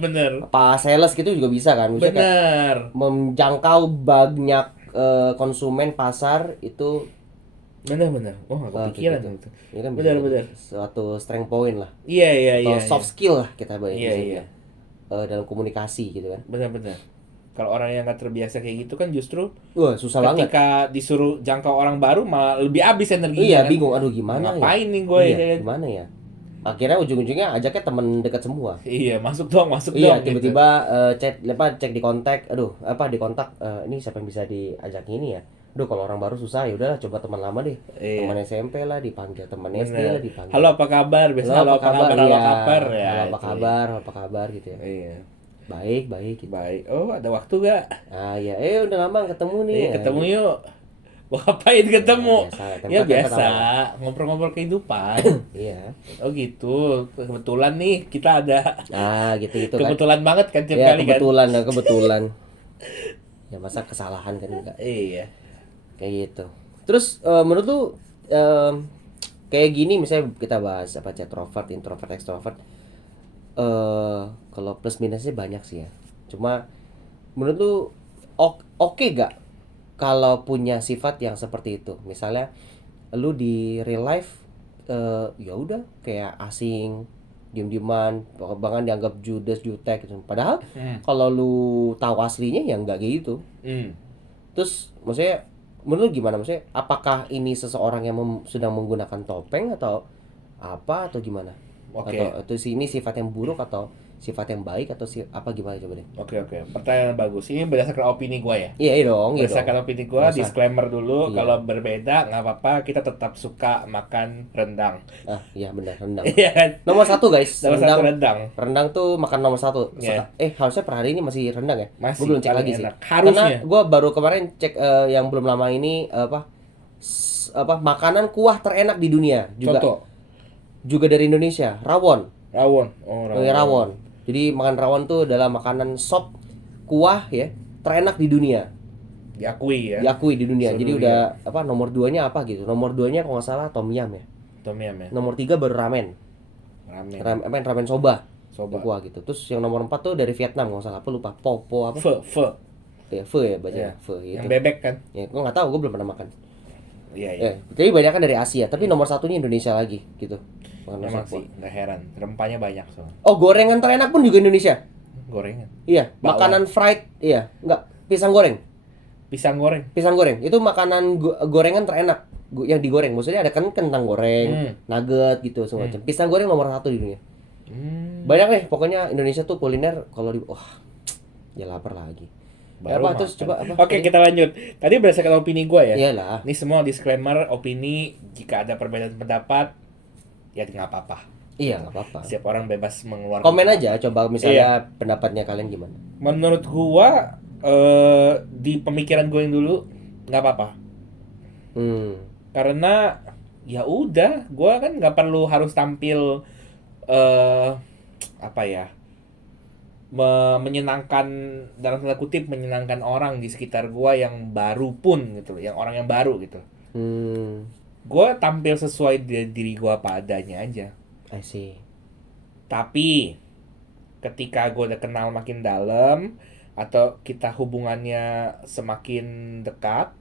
bener. Apa sales gitu juga bisa kan? Misalnya Bener. menjangkau banyak konsumen pasar itu. Bener. Oh, nggak kepikiran gitu. Ini kan Bener. suatu strength point lah. Iya. Atau soft skill lah kita Iya. Dalam komunikasi gitu kan. Bener. Kalau orang yang nggak terbiasa kayak gitu kan justru Wah, susah banget. ketika disuruh jangkau orang baru malah lebih habis energinya. Iya, kan? bingung. Aduh, gimana Ngapain ya? nih gue Iya, ya? gimana ya? Akhirnya ujung-ujungnya ajaknya temen dekat semua. Iya, masuk dong. Iya, gitu. tiba-tiba cek di kontak. Aduh, di kontak ini siapa yang bisa diajak ini ya? Aduh, kalau orang baru susah ya udahlah coba teman lama deh. Iya. Teman SMP lah dipanggil, teman SD Bener. lah dipanggil. Halo, apa kabar? Biasa halo, apa kabar? Iya. Ya. Halo, apa kabar gitu ya. Iya. Baik gitu. Baik. Oh, ada waktu gak? Ya, udah lama nggak ketemu nih. Iya, ketemu yuk. Mau ngapain ketemu? Ya, biasa. Ngobrol-ngobrol kehidupan. Iya. Oh gitu. Kebetulan nih kita ada. Gitu kan. Kebetulan banget kan tiap Ya, kali kan. kebetulan. Ya masa kesalahan kan enggak. Iya. Kayak gitu. Terus menurut lu kayak gini misalnya kita bahas apa chatrovert, introvert, extrovert. Kalau plus minusnya banyak sih ya. Cuma menurut lu oke gak kalau punya sifat yang seperti itu? Misalnya lu di real life ya udah kayak asing, diem-dieman, bahkan dianggap judes, jutek gitu. Padahal kalau lu tahu aslinya ya nggak kayak gitu. Terus maksudnya menurut lu gimana? Maksudnya apakah ini seseorang yang sedang menggunakan topeng atau apa atau gimana? Oke. Atau ini sifat yang buruk atau sifat yang baik atau apa gimana coba deh? Oke. Pertanyaan bagus. Ini berdasarkan opini gue ya. Iya dong. Berdasarkan opini gue, Masa? disclaimer dulu. Iya. Kalau berbeda nggak apa-apa. Kita tetap suka makan rendang. Iya benar rendang. Iya kan? Nomor 1 guys. Nomor satu rendang. Rendang tuh makan nomor 1. Iya. Harusnya per hari ini masih rendang ya? Masih, Gue belum cek paling lagi enak. sih. Harusnya. Karena gue baru kemarin cek yang belum lama ini makanan kuah terenak di dunia juga. Contoh. Juga dari Indonesia, rawon. Rawon. Rawon. Jadi makan rawon tuh adalah makanan sop kuah ya terenak di dunia. Diakui ya. Diakui di dunia. Seluruh Jadi dunia. udah apa nomor 2-nya apa gitu. Nomor 2-nya kalau nggak salah tom yum ya. Tom yum ya. Nomor 3 baru ramen. Ramen. Ramen soba. Soba. Yang kuah gitu. Terus yang nomor 4 tuh dari Vietnam kalau nggak salah apa lupa. Po apa? Pho. Ya, pho ya bacanya. Iya. Pho gitu. Yang bebek kan. Ya, gue nggak tahu, gue belum pernah makan. Iya. Ya, jadi banyak kan dari Asia, tapi nomor satunya Indonesia lagi gitu. Makanan Emang sop kuah. sih, nggak heran. Rempahnya banyak soalnya. Oh, gorengan terenak pun juga Indonesia. Gorengan. Iya, Bakwan. makanan fried, iya, enggak, pisang goreng. Pisang goreng. Pisang goreng itu makanan gorengan terenak yang digoreng. Maksudnya ada kan kentang goreng, nugget gitu semua macam. Pisang goreng nomor 1 di dunia. Banyak deh, pokoknya Indonesia tuh kuliner kalau di ya lapar lagi. Ya, Baru apa terus makan. coba apa? Oke, kita lanjut. Tadi berdasarkan opini gue ya. Iyalah. Ini semua disclaimer, opini. Jika ada perbedaan pendapat, ya nggak apa-apa. Iya, nggak apa-apa. Setiap orang bebas mengeluarkan. Komen aja coba misalnya Iya. pendapatnya kalian gimana. Menurut gua, di pemikiran gue yang dulu nggak apa-apa. Karena ya udah, gua kan nggak perlu harus tampil apa ya, menyenangkan dalam tanda kutip, menyenangkan orang di sekitar gua yang baru pun gitu, yang orang yang baru gitu. Gua tampil sesuai diri gua apa adanya aja. I see. Tapi ketika gua udah kenal makin dalam atau kita hubungannya semakin dekat,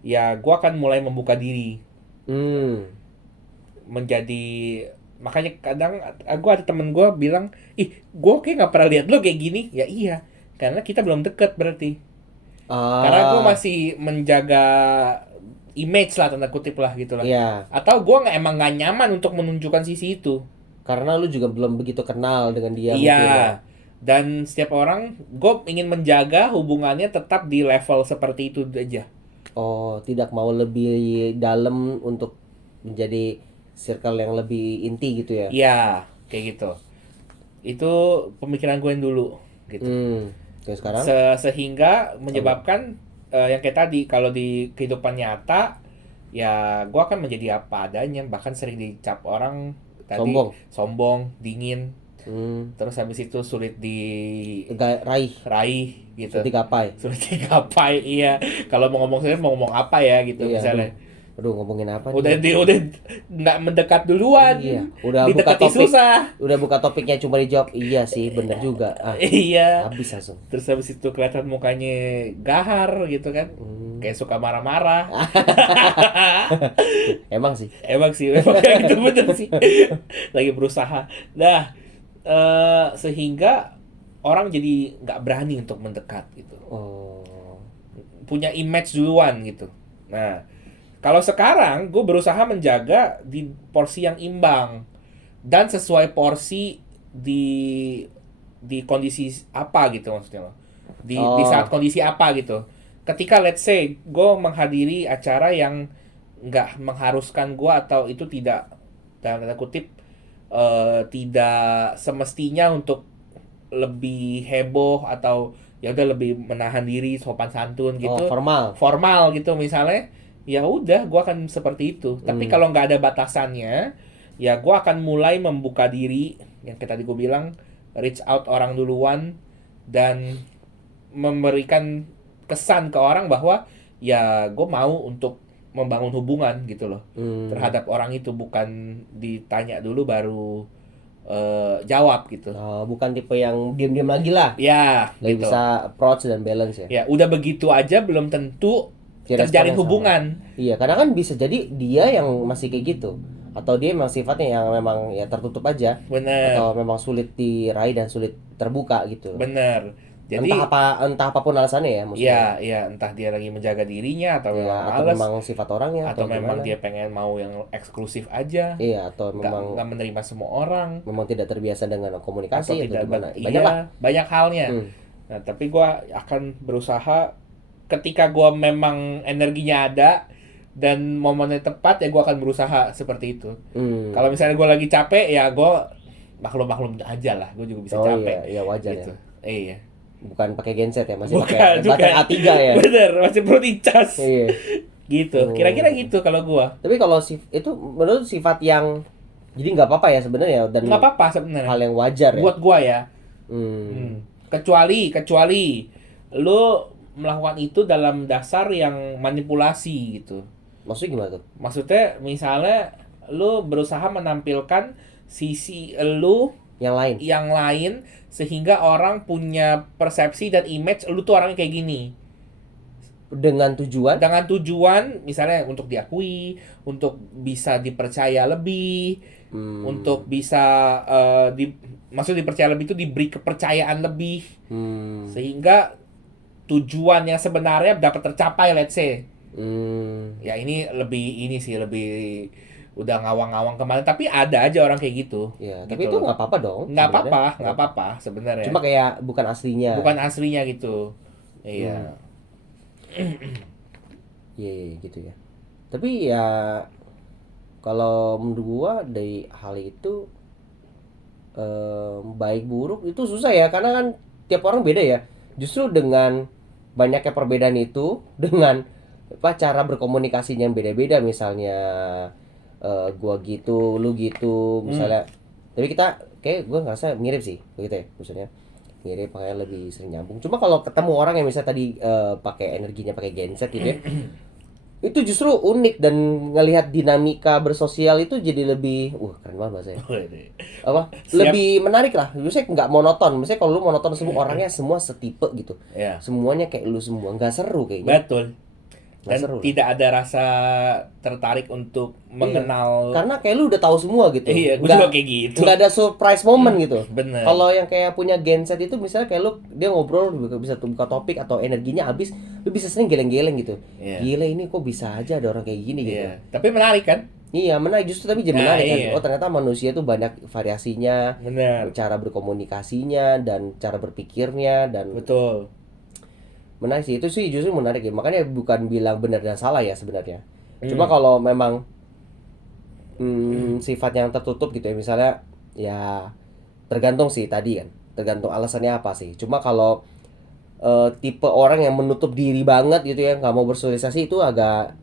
ya gua akan mulai membuka diri. Menjadi, makanya kadang gue ada temen gue bilang, ih gue kayak nggak pernah lihat lo kayak gini. Ya iya, karena kita belum deket berarti. Karena gue masih menjaga image lah, tanda kutip lah gitu lah. Iya. Atau gue emang nggak nyaman untuk menunjukkan sisi itu. Karena lu juga belum begitu kenal dengan dia mungkin Iya. ya. Dan setiap orang, gue ingin menjaga hubungannya tetap di level seperti itu aja. Oh, tidak mau lebih dalam untuk menjadi circle yang lebih inti gitu ya. Iya, kayak gitu. Itu pemikiran gue yang dulu gitu. Terus sekarang? Sehingga menyebabkan yang kayak tadi, kalau di kehidupan nyata ya gue akan menjadi apa adanya, bahkan sering dicap orang tadi sombong, dingin, terus habis itu sulit raih gitu, sulit digapai. Iya, kalau mau ngomong apa ya gitu, iya, misalnya aduh ngomongin apa udah nih? udah nggak mendekat duluan. Iya, udah buka didekati topik susah. Udah buka topiknya cuma dijawab iya sih, bener juga. Iya. Habis langsung. Terus habis itu kelihatan mukanya gahar gitu kan. Kayak suka marah-marah. Emang sih Emang kayak gitu, bener sih. Lagi berusaha. Nah, sehingga orang jadi nggak berani untuk mendekat gitu. Punya image duluan gitu. Nah, kalau sekarang gue berusaha menjaga di porsi yang imbang dan sesuai porsi di kondisi apa gitu, maksudnya lo. Di saat kondisi apa gitu. Ketika let's say gue menghadiri acara yang nggak mengharuskan gue, atau itu tidak, dalam tanda kutip, tidak semestinya untuk lebih heboh atau ya udah lebih menahan diri, sopan santun gitu, formal gitu misalnya, ya udah gue akan seperti itu. Tapi kalau nggak ada batasannya, ya gue akan mulai membuka diri, yang kayak tadi gue bilang, reach out orang duluan dan memberikan kesan ke orang bahwa ya gue mau untuk membangun hubungan gitu loh terhadap orang itu, bukan ditanya dulu baru jawab gitu. Bukan tipe yang diam-diam lagi lah. Ya, gitu. Bisa approach dan balance ya. Ya, udah begitu aja belum tentu terjalin hubungan. Iya, karena kan bisa jadi dia yang masih kayak gitu, atau dia memang sifatnya yang memang ya tertutup aja. Bener. Atau memang sulit diraih dan sulit terbuka gitu. Bener. Jadi entah apapun alasannya ya, maksudnya. Iya, entah dia lagi menjaga dirinya atau memang atau males, memang sifat orangnya, atau memang dia pengen mau yang eksklusif aja. Iya, atau memang nggak menerima semua orang. Memang tidak terbiasa dengan komunikasi atau tidak gimana. Banyak halnya. Nah, tapi gue akan berusaha ketika gue memang energinya ada dan momennya tepat, ya gue akan berusaha seperti itu. Kalau misalnya gue lagi capek, ya gue maklum aja lah, gue juga bisa capek. Iya, wajar gitu. ya. Iya. Bukan pakai genset ya, masih pakai baterai A3 ya. Bener, masih perlu dicas. Iya. Gitu. Kira-kira gitu kalau gua. Tapi kalau itu menurut sifat yang jadi nggak apa-apa ya sebenarnya, dan nggak apa-apa sebenarnya. Hal yang wajar ya. Buat gua ya. Kecuali lu melakukan itu dalam dasar yang manipulasi gitu. Maksudnya gimana tuh? Maksudnya misalnya lu berusaha menampilkan sisi lu Yang lain. yang lain sehingga orang punya persepsi dan image lu tuh orangnya kayak gini. Dengan tujuan? Dengan tujuan misalnya untuk diakui, untuk bisa dipercaya lebih, untuk bisa maksud dipercaya lebih itu diberi kepercayaan lebih. Sehingga tujuan yang sebenarnya dapat tercapai, let's say. Ya ini lebih udah ngawang-ngawang kemarin, tapi ada aja orang kayak gitu. Ya, Gitu tapi itu loh. nggak apa-apa dong. Nggak sebenarnya. apa-apa, nggak apa-apa sebenarnya. Cuma kayak bukan aslinya. Bukan aslinya gitu. Iya. Iya, gitu ya. Tapi ya kalau menurut gua dari hal itu baik buruk itu susah ya, karena kan tiap orang beda ya. Justru dengan banyaknya perbedaan itu dengan apa cara berkomunikasinya yang beda-beda, misalnya gua gitu, lu gitu, misalnya. Tapi kita kayak gua ngerasa mirip sih begitu ya, maksudnya mirip, makanya lebih sering nyambung. Cuma kalau ketemu orang yang misalnya tadi pakai energinya pakai genset gitu ya, itu justru unik, dan ngelihat dinamika bersosial itu jadi lebih keren banget bahasanya. Apa? Siap. Lebih menarik lah. Biasanya nggak monoton. Misalnya kalau lu monoton semua orangnya semua setipe gitu. Iya. Semuanya kayak lu semua, nggak seru kayaknya. Betul. Dan Nggak seru. tidak ada rasa tertarik untuk mengenal. Karena kayak lu udah tahu semua gitu. Iya, gue Nggak- juga kayak gitu. Nggak ada surprise moment gitu. Bener. Kalau yang kayak punya genset itu misalnya kayak lu dia ngobrol bisa buka topik atau energinya habis, lu bisa sering geleng-geleng gitu. Iya. Gila ini kok bisa aja ada orang kayak gini gitu. Iya. Tapi menarik kan? Iya, menarik justru, tapi jadi Nah, menarik kan. iya. Oh, ternyata manusia itu banyak variasinya, Bener. cara berkomunikasinya dan cara berpikirnya, dan Betul. menarik sih. Itu sih justru menarik ya. Makanya bukan bilang benar dan salah ya sebenarnya. Cuma kalau memang sifat yang tertutup gitu ya, misalnya ya tergantung sih tadi kan. Tergantung alasannya apa sih. Cuma kalau tipe orang yang menutup diri banget gitu ya, nggak mau bersosialisasi, itu agak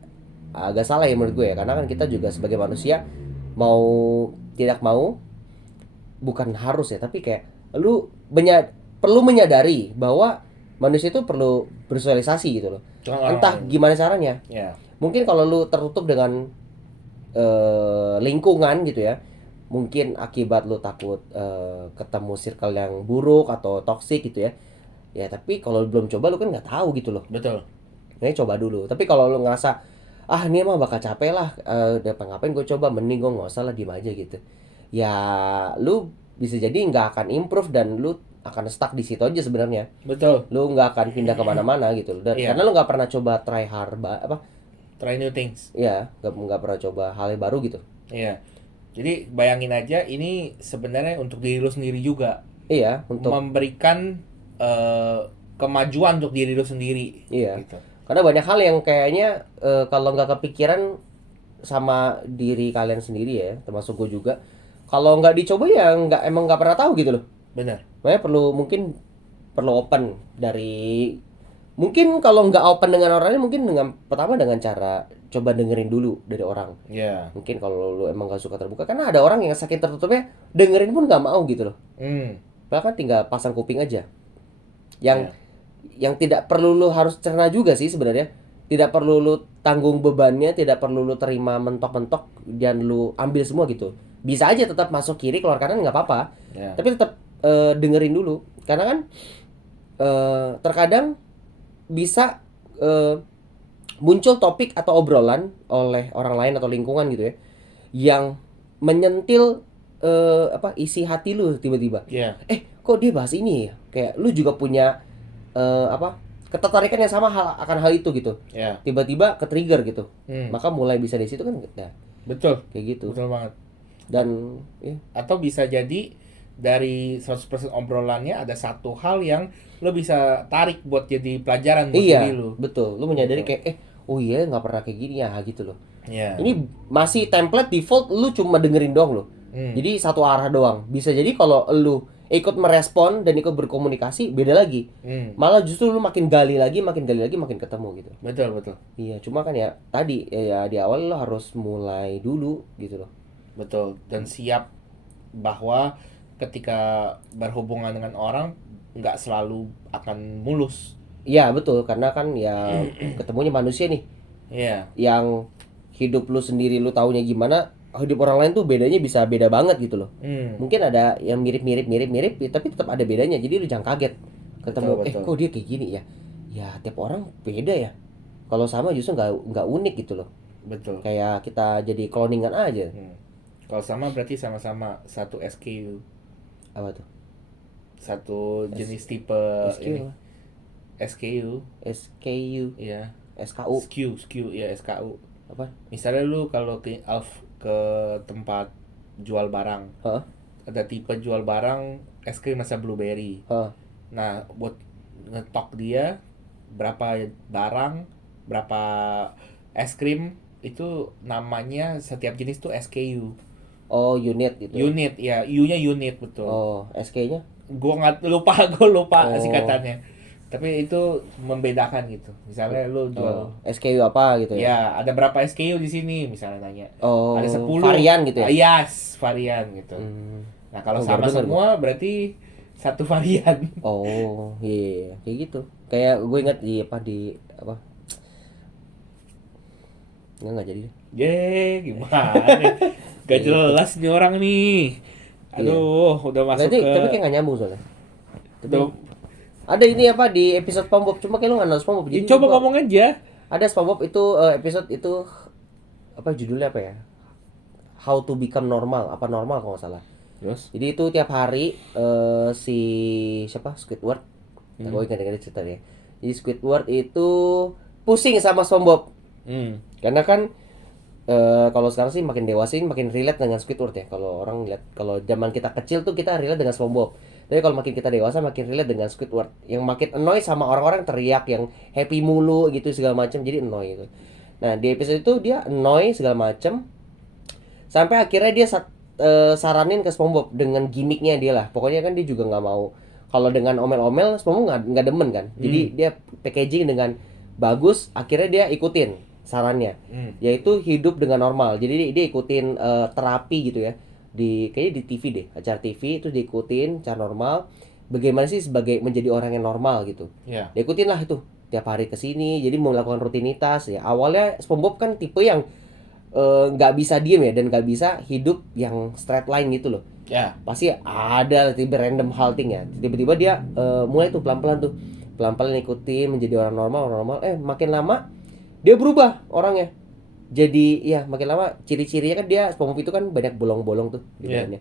salah ya menurut gue ya. Karena kan kita juga sebagai manusia mau tidak mau, bukan harus ya, tapi kayak lu perlu menyadari bahwa manusia itu perlu bersosialisasi gitu loh. Entah gimana caranya. Ya. Mungkin kalau lu tertutup dengan lingkungan gitu ya, mungkin akibat lu takut ketemu circle yang buruk atau toksik gitu ya. Ya tapi kalau belum coba lu kan nggak tahu gitu loh. Betul. Ini coba dulu. Tapi kalau lu ngerasa ini emang bakal capek lah, udah ngapain gue coba, mending gue nggak usah lah, diem aja gitu. Ya lu bisa jadi nggak akan improve dan lu akan stuck di situ aja sebenarnya. Betul. Lu nggak akan pindah kemana-mana gitu loh. Iya. Karena lu nggak pernah coba try hard Try new things. ya, nggak pernah coba hal yang baru gitu. Iya. Jadi bayangin aja ini sebenarnya untuk diri lu sendiri juga. Iya, untuk Memberikan kemajuan untuk diri lu sendiri. iya. Gitu. Karena banyak hal yang kayaknya kalau nggak kepikiran sama diri kalian sendiri ya, termasuk gue juga. Kalau nggak dicoba ya emang nggak pernah tahu gitu loh. Benar. Makanya perlu open dari, mungkin kalau nggak open dengan orangnya, mungkin pertama dengan cara coba dengerin dulu dari orang. Iya. Mungkin kalau lu emang nggak suka terbuka, karena ada orang yang saking tertutupnya dengerin pun nggak mau gitu loh. Bahkan tinggal pasang kuping aja. Yang tidak perlu lu harus cerna juga sih sebenarnya. Tidak perlu lu tanggung bebannya, tidak perlu lu terima mentok-mentok dan lu ambil semua gitu. Bisa aja tetap masuk kiri keluar kanan nggak apa-apa. Ya. Tapi tetap dengerin dulu. Karena kan terkadang bisa muncul topik atau obrolan oleh orang lain atau lingkungan gitu ya, yang menyentil isi hati lu tiba-tiba. Iya. Kok dia bahas ini ya? Kayak lu juga punya ketertarikan yang sama akan hal itu gitu. Ya. Tiba-tiba ke-trigger gitu. Maka mulai bisa dari situ kan, nah, Betul. kayak gitu. Betul banget. Dan ya, Atau bisa jadi dari 100% obrolannya ada satu hal yang lo bisa tarik buat jadi pelajaran buat iya, diri lo. betul. Lu menyadari Betul. kayak oh iya nggak pernah kayak gini ya gitu loh. Iya. Ini masih template default, lu cuma dengerin doang loh. Jadi satu arah doang. Bisa jadi kalau lu ikut merespon dan ikut berkomunikasi beda lagi. Malah justru lu makin gali lagi makin ketemu gitu. Betul, betul. Iya, cuma kan ya tadi ya di awal lo harus mulai dulu gitu loh. Betul. Dan siap bahwa ketika berhubungan dengan orang nggak selalu akan mulus. Iya betul, karena kan ya ketemunya manusia nih, Iya. yang hidup lu sendiri lu taunya gimana, hidup orang lain tuh bedanya bisa beda banget gitu loh. Hmm. Mungkin ada yang mirip-mirip, tapi tetap ada bedanya. Jadi lu jangan kaget ketemu, Betul. kok dia kayak gini ya. Ya tiap orang beda ya. Kalau sama justru nggak unik gitu loh. Betul. Kayak kita jadi cloningan aja. Kalau sama berarti sama-sama satu SKU, Apa tuh? satu jenis tipe ini. SKU, SKU, SKU, ya. SKU, SKU, ya SKU. apa? Misalnya lu kalau ke tempat jual barang, Hah? ada tipe jual barang es krim rasa blueberry. Hah? Nah, buat ngetok dia berapa barang, berapa es krim itu namanya setiap jenis tuh SKU. Oh, unit gitu. Unit ya, U-nya unit betul. Oh, SK-nya? Gue lupa Oh. singkatannya. Tapi itu membedakan gitu. Misalnya lu jual Oh, SKU apa gitu ya? ya, ada berapa SKU di sini misalnya nanya. Oh, Ada 10 varian gitu ya? Yes, varian gitu. Hmm. Nah, kalau Oh, sama baru denger semua berarti satu varian. Oh, iya, kayak gitu. Kayak gue ingat di apa? Nggak jadi deh. Gimana nih? Gak jelas nih orang nih. Aduh, udah masuk Berarti, ke tapi kayak nggak nyambung soalnya. Tapi udah, ada ini apa di episode SpongeBob, cuma kayak lu nggak nonton SpongeBob. ya, Jadi coba gua- ngomong aja. Ada SpongeBob itu episode itu apa judulnya apa ya? How to Become Normal, apa normal kalau nggak salah. Terus? Jadi itu tiap hari si siapa Squidward, gue ingat cerita dia. Jadi Squidward itu pusing sama SpongeBob, Hmm. karena kan kalau sekarang sih makin dewasa sih makin relate dengan Squidward ya. Kalau orang lihat, kalau zaman kita kecil tuh kita relate dengan SpongeBob. Tapi kalau makin kita dewasa makin relate dengan Squidward, yang makin annoy sama orang-orang teriak yang happy mulu gitu segala macam, jadi annoy gitu. Nah di episode itu dia annoy segala macam, sampai akhirnya dia saranin ke SpongeBob dengan gimmicknya dia lah. Pokoknya kan dia juga nggak mau kalau dengan omel-omel SpongeBob nggak demen kan. Jadi dia packaging dengan bagus, akhirnya dia ikutin sarannya, yaitu hidup dengan normal. Jadi dia ikutin terapi gitu ya, kayaknya di TV deh, acara TV itu diikutin cara normal. Bagaimana sih sebagai menjadi orang yang normal gitu. Ya. Dia ikutin lah itu tiap hari ke sini, jadi mau melakukan rutinitas ya. Awalnya SpongeBob kan tipe yang nggak bisa diem ya, dan nggak bisa hidup yang straight line gitu loh. Ya. Pasti ada tiba random halting ya. Tiba-tiba dia mulai tuh pelan-pelan ikutin menjadi orang normal. Makin lama dia berubah orangnya. Jadi ya makin lama ciri-cirinya kan dia SpongeBob itu kan banyak bolong-bolong tuh di Iya. badannya.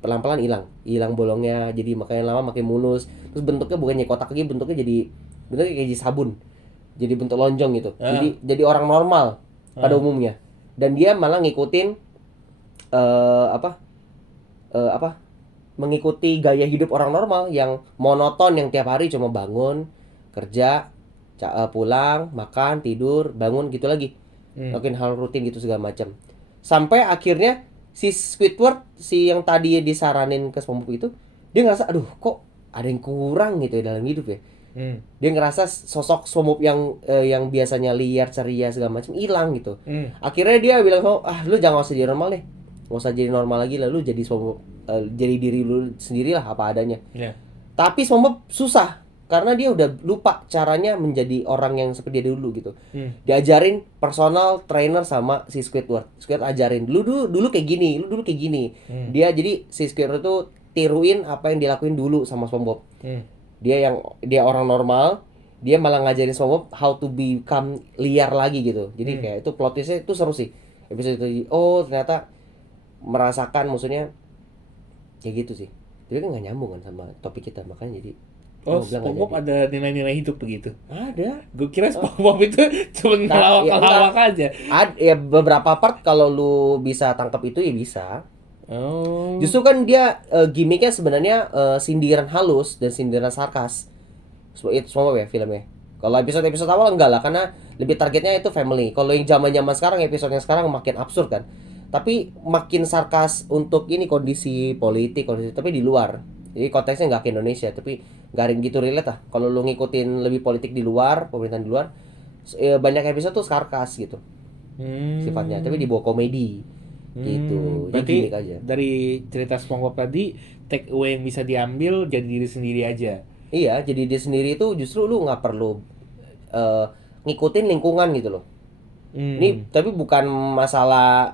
Pelan-pelan hilang bolongnya, jadi makin lama makin mulus. Terus bentuknya bukannya kotak lagi, bentuknya kayak sabun. Jadi bentuk lonjong gitu. Jadi orang normal pada umumnya. Dan dia malah ngikutin mengikuti gaya hidup orang normal yang monoton, yang tiap hari cuma bangun, kerja, pulang, makan, tidur, bangun gitu lagi. Lakuin hal rutin gitu segala macam. Sampai akhirnya si Squidward, si yang tadi disaranin ke SpongeBob itu, dia ngerasa aduh kok ada yang kurang gitu ya dalam hidup ya. Dia ngerasa sosok SpongeBob yang biasanya liar, ceria segala macam hilang gitu. Akhirnya dia bilang, lu jangan usah jadi normal deh, nggak usah jadi normal lagi lah, lu jadi SpongeBob, jadi diri lu sendirilah apa adanya. Tapi SpongeBob susah karena dia udah lupa caranya menjadi orang yang seperti dia dulu gitu. Diajarin personal trainer sama si Squidward ajarin dulu kayak gini, lu dulu kayak gini. Dia jadi si Squidward tuh tiruin apa yang dilakuin dulu sama SpongeBob. Dia orang normal, dia malah ngajarin SpongeBob how to become liar lagi gitu. Jadi kayak itu plot twistnya itu seru sih episode itu. Oh ternyata merasakan, maksudnya kayak gitu sih. Tapi kan nggak nyambung kan sama topik kita, makanya jadi Oh, gua bilang nggak SpongeBob jadi. ada nilai-nilai hidup begitu. Ada. Gue kira SpongeBob itu cuma ngelawak-ngelawak aja. Ya beberapa part kalau lu bisa tangkap itu ya bisa. Oh. Justru kan dia gimmicknya sebenarnya sindiran halus dan sindiran sarkas. Itu semua ya filmnya. Kalau episode awal enggak lah, karena lebih targetnya itu family. Kalau yang zaman sekarang, episode yang sekarang makin absurd kan. Tapi makin sarkas untuk ini kondisi politik, tapi di luar. Jadi konteksnya nggak ke Indonesia, tapi nggak gitu relate lah. Kalau lu ngikutin lebih politik di luar, pemerintahan di luar, banyak episode tuh sarkas gitu sifatnya, tapi dibawa komedi. gitu. Jadi Berarti gimmick aja. dari cerita SpongeBob tadi, take away yang bisa diambil jadi diri sendiri aja. Iya, jadi dia sendiri itu justru lu nggak perlu eh, ngikutin lingkungan gitu loh. Ini Hmm. tapi bukan masalah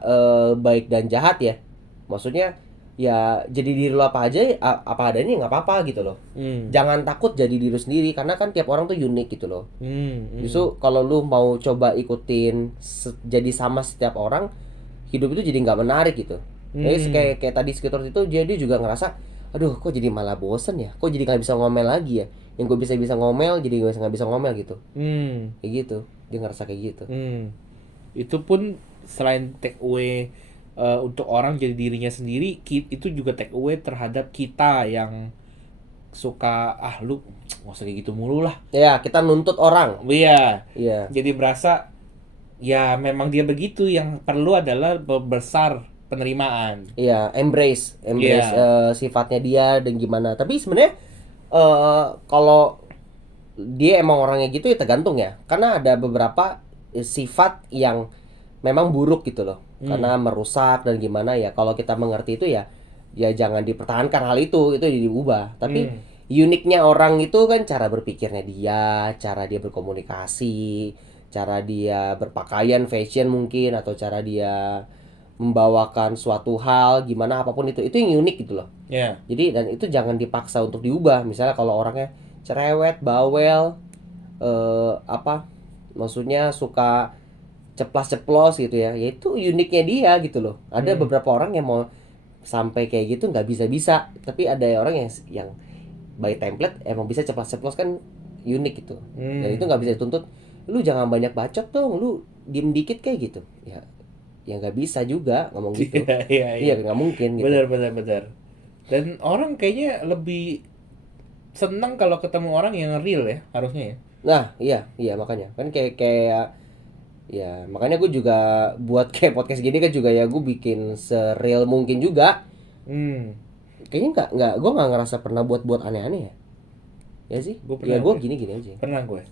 baik dan jahat ya. Maksudnya ya jadi diri lu apa aja, apa adanya nggak apa-apa gitu loh. Hmm. Jangan takut jadi diri sendiri karena kan tiap orang tuh unik gitu loh. Hmm. Justru kalau lu mau coba ikutin jadi sama setiap orang, hidup itu jadi nggak menarik gitu. Jadi kayak kayak tadi sekitar itu dia juga ngerasa, aduh kok jadi malah bosen ya, kok jadi nggak bisa ngomel lagi ya. Yang gue bisa ngomel jadi nggak bisa ngomel gitu. Hmm. Kayak gitu, dia ngerasa kayak gitu. Hmm. Itu pun selain take away untuk orang jadi dirinya sendiri, itu juga take away terhadap kita yang suka lu nggak usah kayak gitu mulu lah. Ya kita nuntut orang. Iya. Iya. Jadi berasa ya memang dia begitu, yang perlu adalah besar penerimaan. Iya, embrace Iya. sifatnya dia dan gimana. Tapi sebenarnya kalau dia emang orangnya gitu ya tergantung ya. Karena ada beberapa sifat yang memang buruk gitu loh. Karena merusak dan gimana ya. Kalau kita mengerti itu ya, ya jangan dipertahankan hal itu diubah. Tapi uniknya orang itu kan cara berpikirnya dia, cara dia berkomunikasi, cara dia berpakaian, fashion mungkin, atau cara dia membawakan suatu hal gimana apapun itu yang unik gitu loh. Ya. Jadi dan itu jangan dipaksa untuk diubah. Misalnya kalau orangnya cerewet, bawel, apa maksudnya suka ceplas-ceplos gitu ya, ya itu uniknya dia gitu loh. Ada beberapa orang yang mau sampai kayak gitu nggak bisa-bisa, tapi ada orang yang by template emang bisa ceplas-ceplos kan unik gitu. Dan itu nggak bisa dituntut. Lu jangan banyak bacot dong, lu diem dikit kayak gitu. Ya nggak bisa juga ngomong gitu. Iya, iya, Iya iya. nggak mungkin gitu. Benar. Dan orang kayaknya lebih senang kalau ketemu orang yang real ya, harusnya ya. Nah iya makanya kan kayak ya makanya gue juga buat kayak podcast gini kan juga ya gue bikin sereal mungkin juga. Hmm. Kayaknya nggak gue nggak ngerasa pernah buat aneh-aneh ya. Ya sih. Gue Ya pernah gue gue. gini aja. Pernah gue.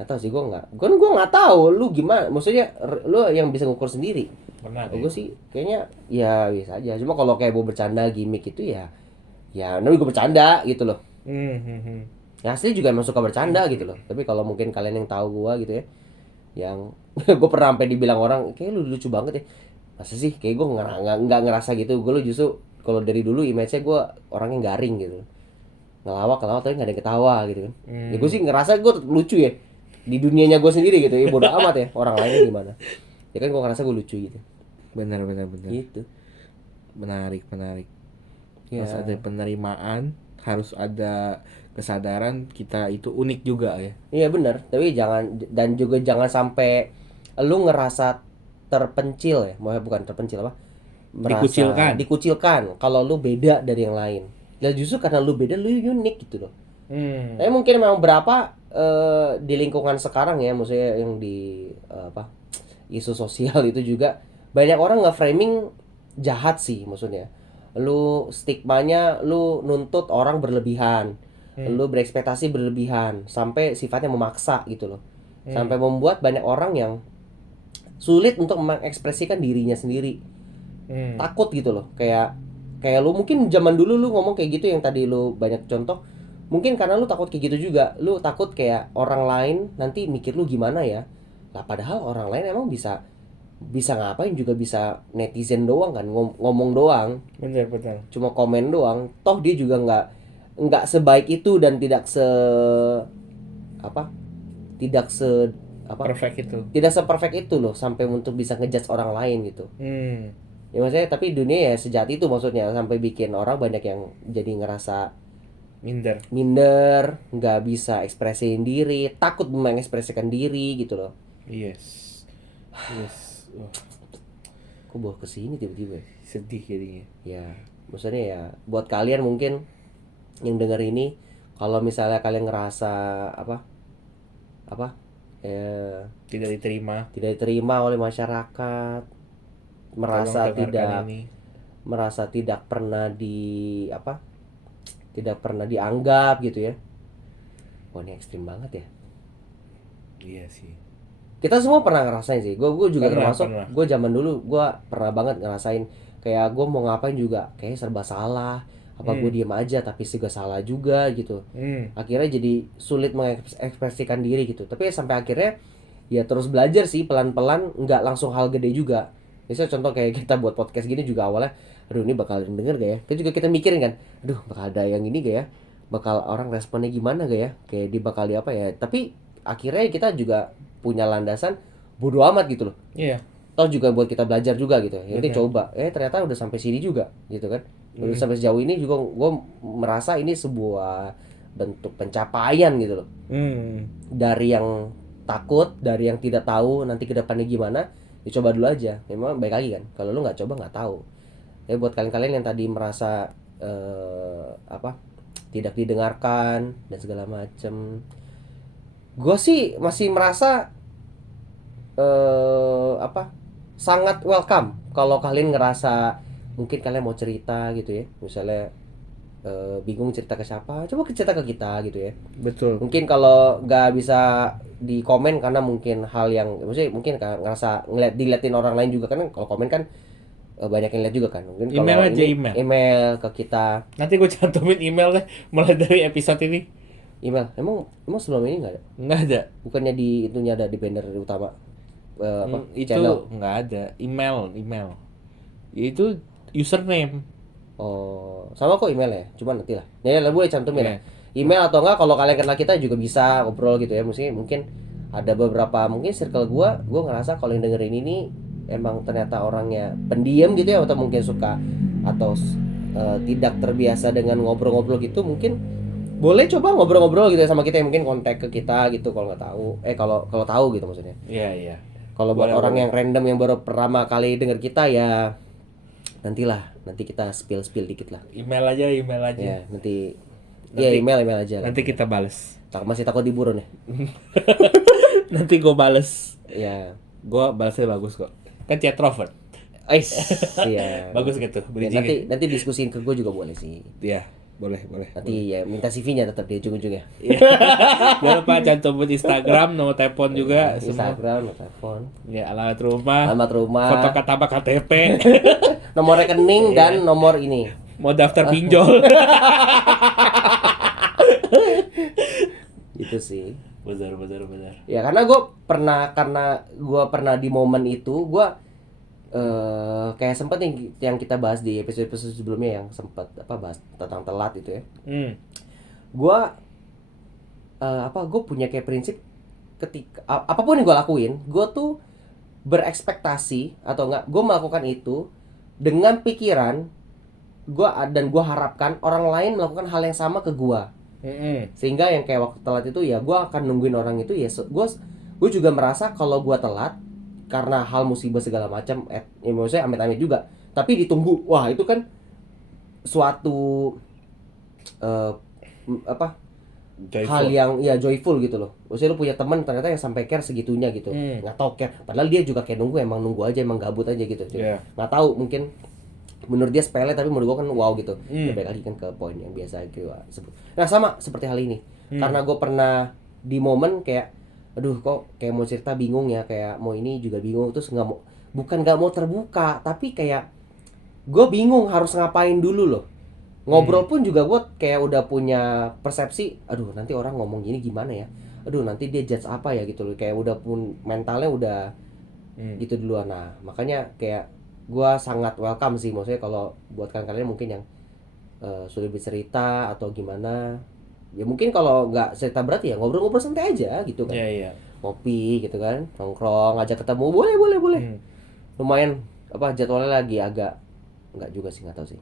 Nggak tahu sih gue nggak tahu lu gimana. Maksudnya lu yang bisa ngukur sendiri. Pernah Kalau gue. gue sih kayaknya ya biasa aja. Cuma kalau kayak mau bercanda gimmick itu ya namanya gue bercanda gitu loh. Hmm. Ya asli juga emang suka bercanda gitu loh. Tapi kalau mungkin kalian yang tahu gue gitu ya, yang gue pernah sampai dibilang orang kayak lu lucu banget ya. Masa sih kayak gue nggak ngerasa gitu. Gue lu justru kalau dari dulu image-nya gue orangnya garing gitu, ngelawak tapi nggak ada yang ketawa gitu kan. Ya gue sih ngerasa gue tetep lucu ya di dunianya gue sendiri gitu ya, bodo amat ya orang lainnya gimana ya kan gue ngerasa gue lucu gitu Benar. gitu Menarik. Harus ya. ada penerimaan, harus ada kesadaran kita itu unik juga ya. Iya benar, tapi dan juga jangan sampai lu ngerasa terpencil ya, maksudnya bukan terpencil apa, merasa Dikucilkan. dikucilkan kalau lu beda dari yang lain. Ya justru karena lu beda lu unik gitu loh. Tapi mungkin memang berapa di lingkungan sekarang ya, maksudnya yang di apa isu sosial itu juga banyak orang nge-framing jahat sih maksudnya. Lu stigmanya lu nuntut orang berlebihan. Lu berekspektasi berlebihan sampai sifatnya memaksa gitu loh. Sampai membuat banyak orang yang sulit untuk mengekspresikan dirinya sendiri. Takut gitu loh. Kayak lu mungkin zaman dulu lu ngomong kayak gitu yang tadi lu banyak contoh. Mungkin karena lu takut kayak gitu juga. Lu takut kayak orang lain nanti mikir lu gimana ya. Lah padahal orang lain emang bisa bisa ngapain juga, bisa netizen doang kan, ngomong doang, Benar. cuma komen doang, toh dia juga nggak sebaik itu dan tidak se apa tidak se apa Perfect itu. tidak seperfect itu loh sampai untuk bisa ngejudge orang lain gitu ya. Maksudnya tapi dunia ya sejati itu maksudnya sampai bikin orang banyak yang jadi ngerasa Minder. minder, nggak bisa ekspresiin diri, takut mengekspresikan diri gitu loh. Yes. Wah, Kok bawa kesini tiba-tiba sedih jadinya. ya. Maksudnya ya buat kalian mungkin yang denger ini, kalau misalnya kalian ngerasa apa Tidak diterima. tidak diterima oleh masyarakat, merasa Tolong dengarkan tidak ini. merasa tidak pernah tidak pernah dianggap gitu ya. Wah ini ekstrim banget ya. Iya sih. Kita semua pernah ngerasain sih. Gue juga termasuk. Pernah. Gue zaman dulu gue pernah banget ngerasain kayak gue mau ngapain juga kayak serba salah. Apa gue diem aja tapi juga salah juga gitu. Akhirnya jadi sulit mengekspresikan diri gitu. Tapi sampai akhirnya ya terus belajar sih pelan-pelan, nggak langsung hal gede juga. Misalnya contoh kayak kita buat podcast gini juga awalnya, aduh ini bakal denger gak ya? Kan juga kita mikirin kan, aduh bakal ada yang ini gak ya? Bakal orang responnya gimana gak ya? Kayak di bakal di apa ya? Tapi akhirnya kita juga punya landasan bodo amat gitu loh. Iya. Toh juga buat kita belajar juga gitu. Jadi Benar. coba, ternyata udah sampai sini juga gitu kan. Udah sampai sejauh ini juga gue merasa ini sebuah bentuk pencapaian gitu loh. Dari yang takut, dari yang tidak tahu nanti ke depannya gimana, ya coba dulu aja. Memang baik lagi kan. Kalau lu nggak coba nggak tahu. Ya buat kalian-kalian yang tadi merasa apa tidak didengarkan dan segala macem, gue sih masih merasa apa sangat welcome kalau kalian ngerasa mungkin kalian mau cerita gitu ya, misalnya bingung cerita ke siapa, coba cerita ke kita gitu ya. Betul. Mungkin kalau nggak bisa di komen karena mungkin hal yang maksudnya mungkin ngerasa diliatin orang lain juga kan, kalau komen kan banyak yang lihat juga kan. Mungkin kalau Email aja, ini email ke kita. Nanti gue cantumin email deh mulai dari episode ini. Email emang sebelum ini nggak ada, Nggak ada. bukannya di itunya ada di banner utama apa Itu channel. nggak ada. Email. Itu username. Oh, sama kok email ya. Cuma nanti lah. Ya, lah boleh cantumin lah. Iya. Email atau enggak kalau kalian kenal kita juga bisa ngobrol gitu ya. Mungkin ada beberapa mungkin circle gua ngerasa kalau yang dengerin ini emang ternyata orangnya pendiam gitu ya, atau mungkin suka atau tidak terbiasa dengan ngobrol-ngobrol gitu, mungkin boleh coba ngobrol-ngobrol gitu ya sama kita, yang mungkin kontak ke kita gitu kalau nggak tahu. Kalau kalau tahu gitu maksudnya. Iya. Kalau buat Boleh, orang boleh. yang random yang baru pertama kali denger kita ya nanti kita spill dikit lah. Email aja. Ya, nanti ya email aja. Nanti kita bales. Masih takut diburon ya? Nanti gue bales. Ya. Gue balesnya bagus kok. Kan chat Robert. Iya. Bagus gitu. Ya, nanti diskusiin ke gue juga boleh sih. Iya, boleh. Nanti ya minta CV-nya tetap di ujung-ujungnya. Iya. Jangan lupa cantumin Instagram, nomor telepon juga, semua. Instagram, telepon, Ya, alamat rumah, alamat rumah, foto KTP, KTP, nomor rekening dan nomor ini. mau daftar pinjol. Gitu sih. Benar. Ya karena gue pernah di momen itu gue kayak sempet yang kita bahas di episode sebelumnya yang sempat bahas tentang telat itu ya. Gue gue punya kayak prinsip ketika apapun yang gue lakuin, gue tuh berekspektasi atau enggak gue melakukan itu dengan pikiran dan gue harapkan orang lain melakukan hal yang sama ke gue. Sehingga yang kayak waktu telat itu ya gue akan nungguin orang itu ya, gue juga merasa kalau gue telat karena hal musibah segala macam, ya maksudnya amit-amit juga, tapi ditunggu, wah itu kan suatu hal yang ya joyful gitu loh. Maksudnya lu punya teman ternyata yang sampai care segitunya gitu, nggak tahu care, padahal dia juga kayak nunggu aja, emang gabut aja gitu. Nggak tahu, mungkin menurut dia sepele tapi menurut gua kan wow gitu. Ya balik lagi kan ke poin yang biasa gua sebut. Nah sama seperti hal ini, karena gue pernah di momen kayak aduh kok kayak mau cerita bingung ya, kayak mau ini juga bingung, terus bukan nggak mau terbuka, tapi kayak gue bingung harus ngapain dulu loh. Ngobrol pun juga gue kayak udah punya persepsi, aduh nanti orang ngomong gini gimana ya, aduh nanti dia judge apa ya gitu loh, kayak udah pun mentalnya udah gitu duluan. Nah makanya kayak gue sangat welcome sih, maksudnya kalau buat kalian mungkin yang sudah bercerita atau gimana, ya mungkin kalau nggak cerita berat ya ngobrol-ngobrol santai aja gitu kan. Iya. Ngopi gitu kan, nongkrong, ngajak ketemu, boleh. Lumayan jadwalnya lagi agak nggak juga sih, nggak tahu sih.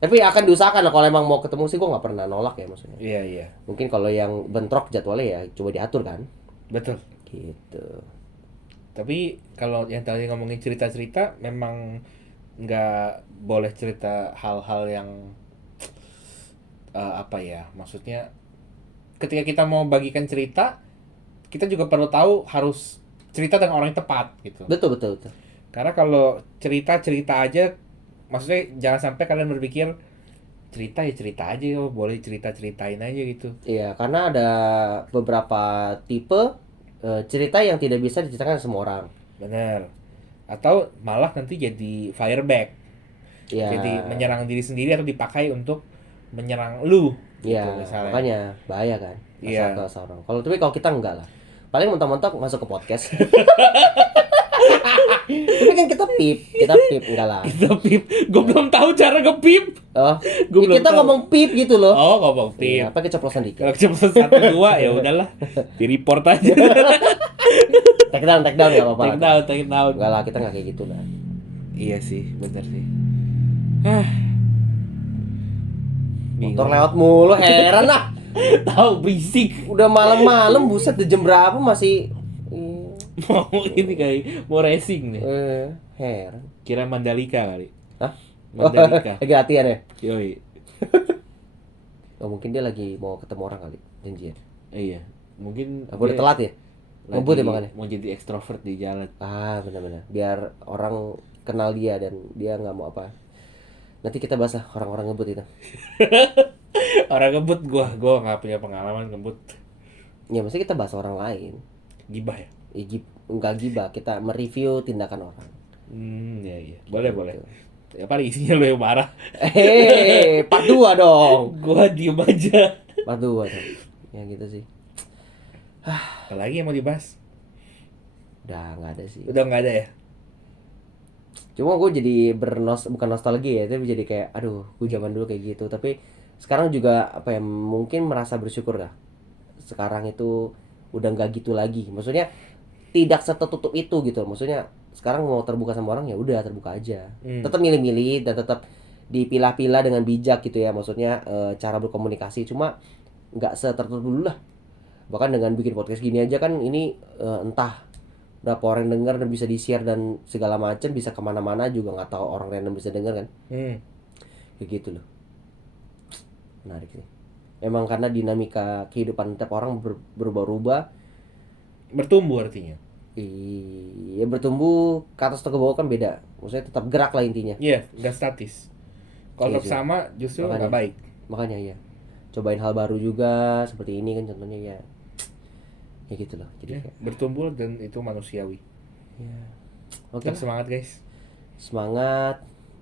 Tapi akan diusahakan lah, kalau emang mau ketemu sih gue nggak pernah nolak ya maksudnya. Iya. Mungkin kalau yang bentrok jadwalnya ya coba diatur kan. Betul. Gitu. Tapi kalau yang tadi ngomongin cerita-cerita, memang nggak boleh cerita hal-hal yang maksudnya ketika kita mau bagikan cerita, kita juga perlu tahu harus cerita dengan orang yang tepat gitu. Betul. Karena kalau cerita aja, maksudnya jangan sampai kalian berpikir cerita aja, boleh ceritain aja gitu. Iya, karena ada beberapa tipe cerita yang tidak bisa diceritakan semua orang. Bener. Atau malah nanti jadi fireback. Ya. Jadi menyerang diri sendiri atau dipakai untuk menyerang lu gitu Ya, misalnya. makanya bahaya kan. Iya. Asal ke orang. Kalau kita enggak lah. Paling mentok-mentok masuk ke podcast. Tapi kan kita pip enggak lah. Kita pip. Gue belum tahu cara ngepip. Oh, Gua belum kita tahu. ngomong pip gitu loh. Oh, ngomong pip. Iya, apa keceplosan dikit. Kalau keceplosan 1 2 ya udahlah. Di report aja. Take down enggak apa-apa. Take down. Enggak lah, kita enggak kayak gitu lah. Iya sih, bener sih. Motor lewat mulu, heran lah. Tahu berisik. Udah malam-malam, buset, udah jam berapa masih Mau ini kayak mau racing nih. heran. Kira Mandalika kali. Hah? Mandalika. Lagi latihan ya? Yoi. Oh, mungkin dia lagi mau ketemu orang kali, janjian. Iya, mungkin Apa udah dia telat ya? lagi Ngebut ya makanya? mau jadi ekstrovert di jalan. Ah, benar-benar. Biar orang kenal dia dan dia nggak mau apa. Nanti kita bahas lah orang-orang ngebut itu. Orang ngebut gua nggak punya pengalaman ngebut. Ya, maksudnya kita bahas orang lain. Gibah ya? Enggak gibah, kita mereview tindakan orang. Iya. Boleh. Ya paling isinya lo yang marah. Part 2 dong. Gua diem aja. Part 2 dong. Ya gitu sih. Apalagi yang mau dibahas? Udah nggak ada sih. Udah nggak ada ya? Cuma gue jadi bukan nostalgia ya, tapi jadi kayak aduh, gue zaman dulu kayak gitu. Tapi sekarang juga apa ya, mungkin merasa bersyukur lah. Sekarang itu udah nggak gitu lagi. Maksudnya tidak setertutup itu gitu. Maksudnya sekarang mau terbuka sama orang ya udah terbuka aja. Tetap milih-milih dan tetap dipilah-pilah dengan bijak gitu ya. Maksudnya cara berkomunikasi, cuma nggak setertutup dulu lah. Bahkan dengan bikin podcast gini aja kan ini entah berapa orang yang denger dan bisa di-share dan segala macam, bisa kemana-mana juga nggak tahu orang random bisa denger kan. Kayak gitu loh. Menarik sih. Memang karena dinamika kehidupan tiap orang berubah-ubah. Bertumbuh artinya. Iya, bertumbuh ke atas atau ke bawah kan beda. Maksudnya tetap gerak lah intinya. Iya, nggak statis. Kalau Iya tetap sih. sama justru Makanya. nggak baik. Makanya ya. Cobain hal baru juga seperti ini kan contohnya ya. Ya gitu loh. Jadi Ya, kayak, bertumbuh dan itu manusiawi. ya. Oke Tetap lah. semangat guys. Semangat,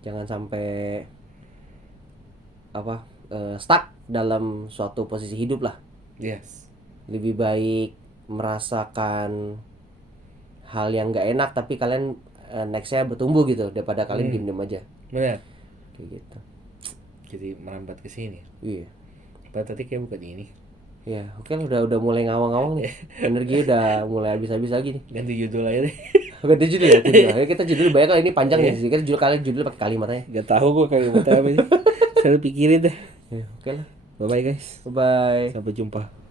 jangan sampai stuck dalam suatu posisi hidup lah. Yes. Lebih baik merasakan hal yang nggak enak tapi kalian nextnya bertumbuh gitu daripada kalian diem-diem aja Benar. kayak gitu. Jadi merambat ke sini. Iya. Padahal tadi kayak bukan ini. Ya, oke lah, udah mulai ngawang-ngawang nih. Energi udah mulai habis-habis lagi nih. Ganti judul aja deh. Ganti judul ya, Ayo kita judul banyak lah, ini panjang nih. Kita judul pakai kalimat aja. Gak tahu gue kalimatnya apa sih. Saya pikirin deh. Ya, oke lah. Bye bye guys. Bye bye. Sampai jumpa.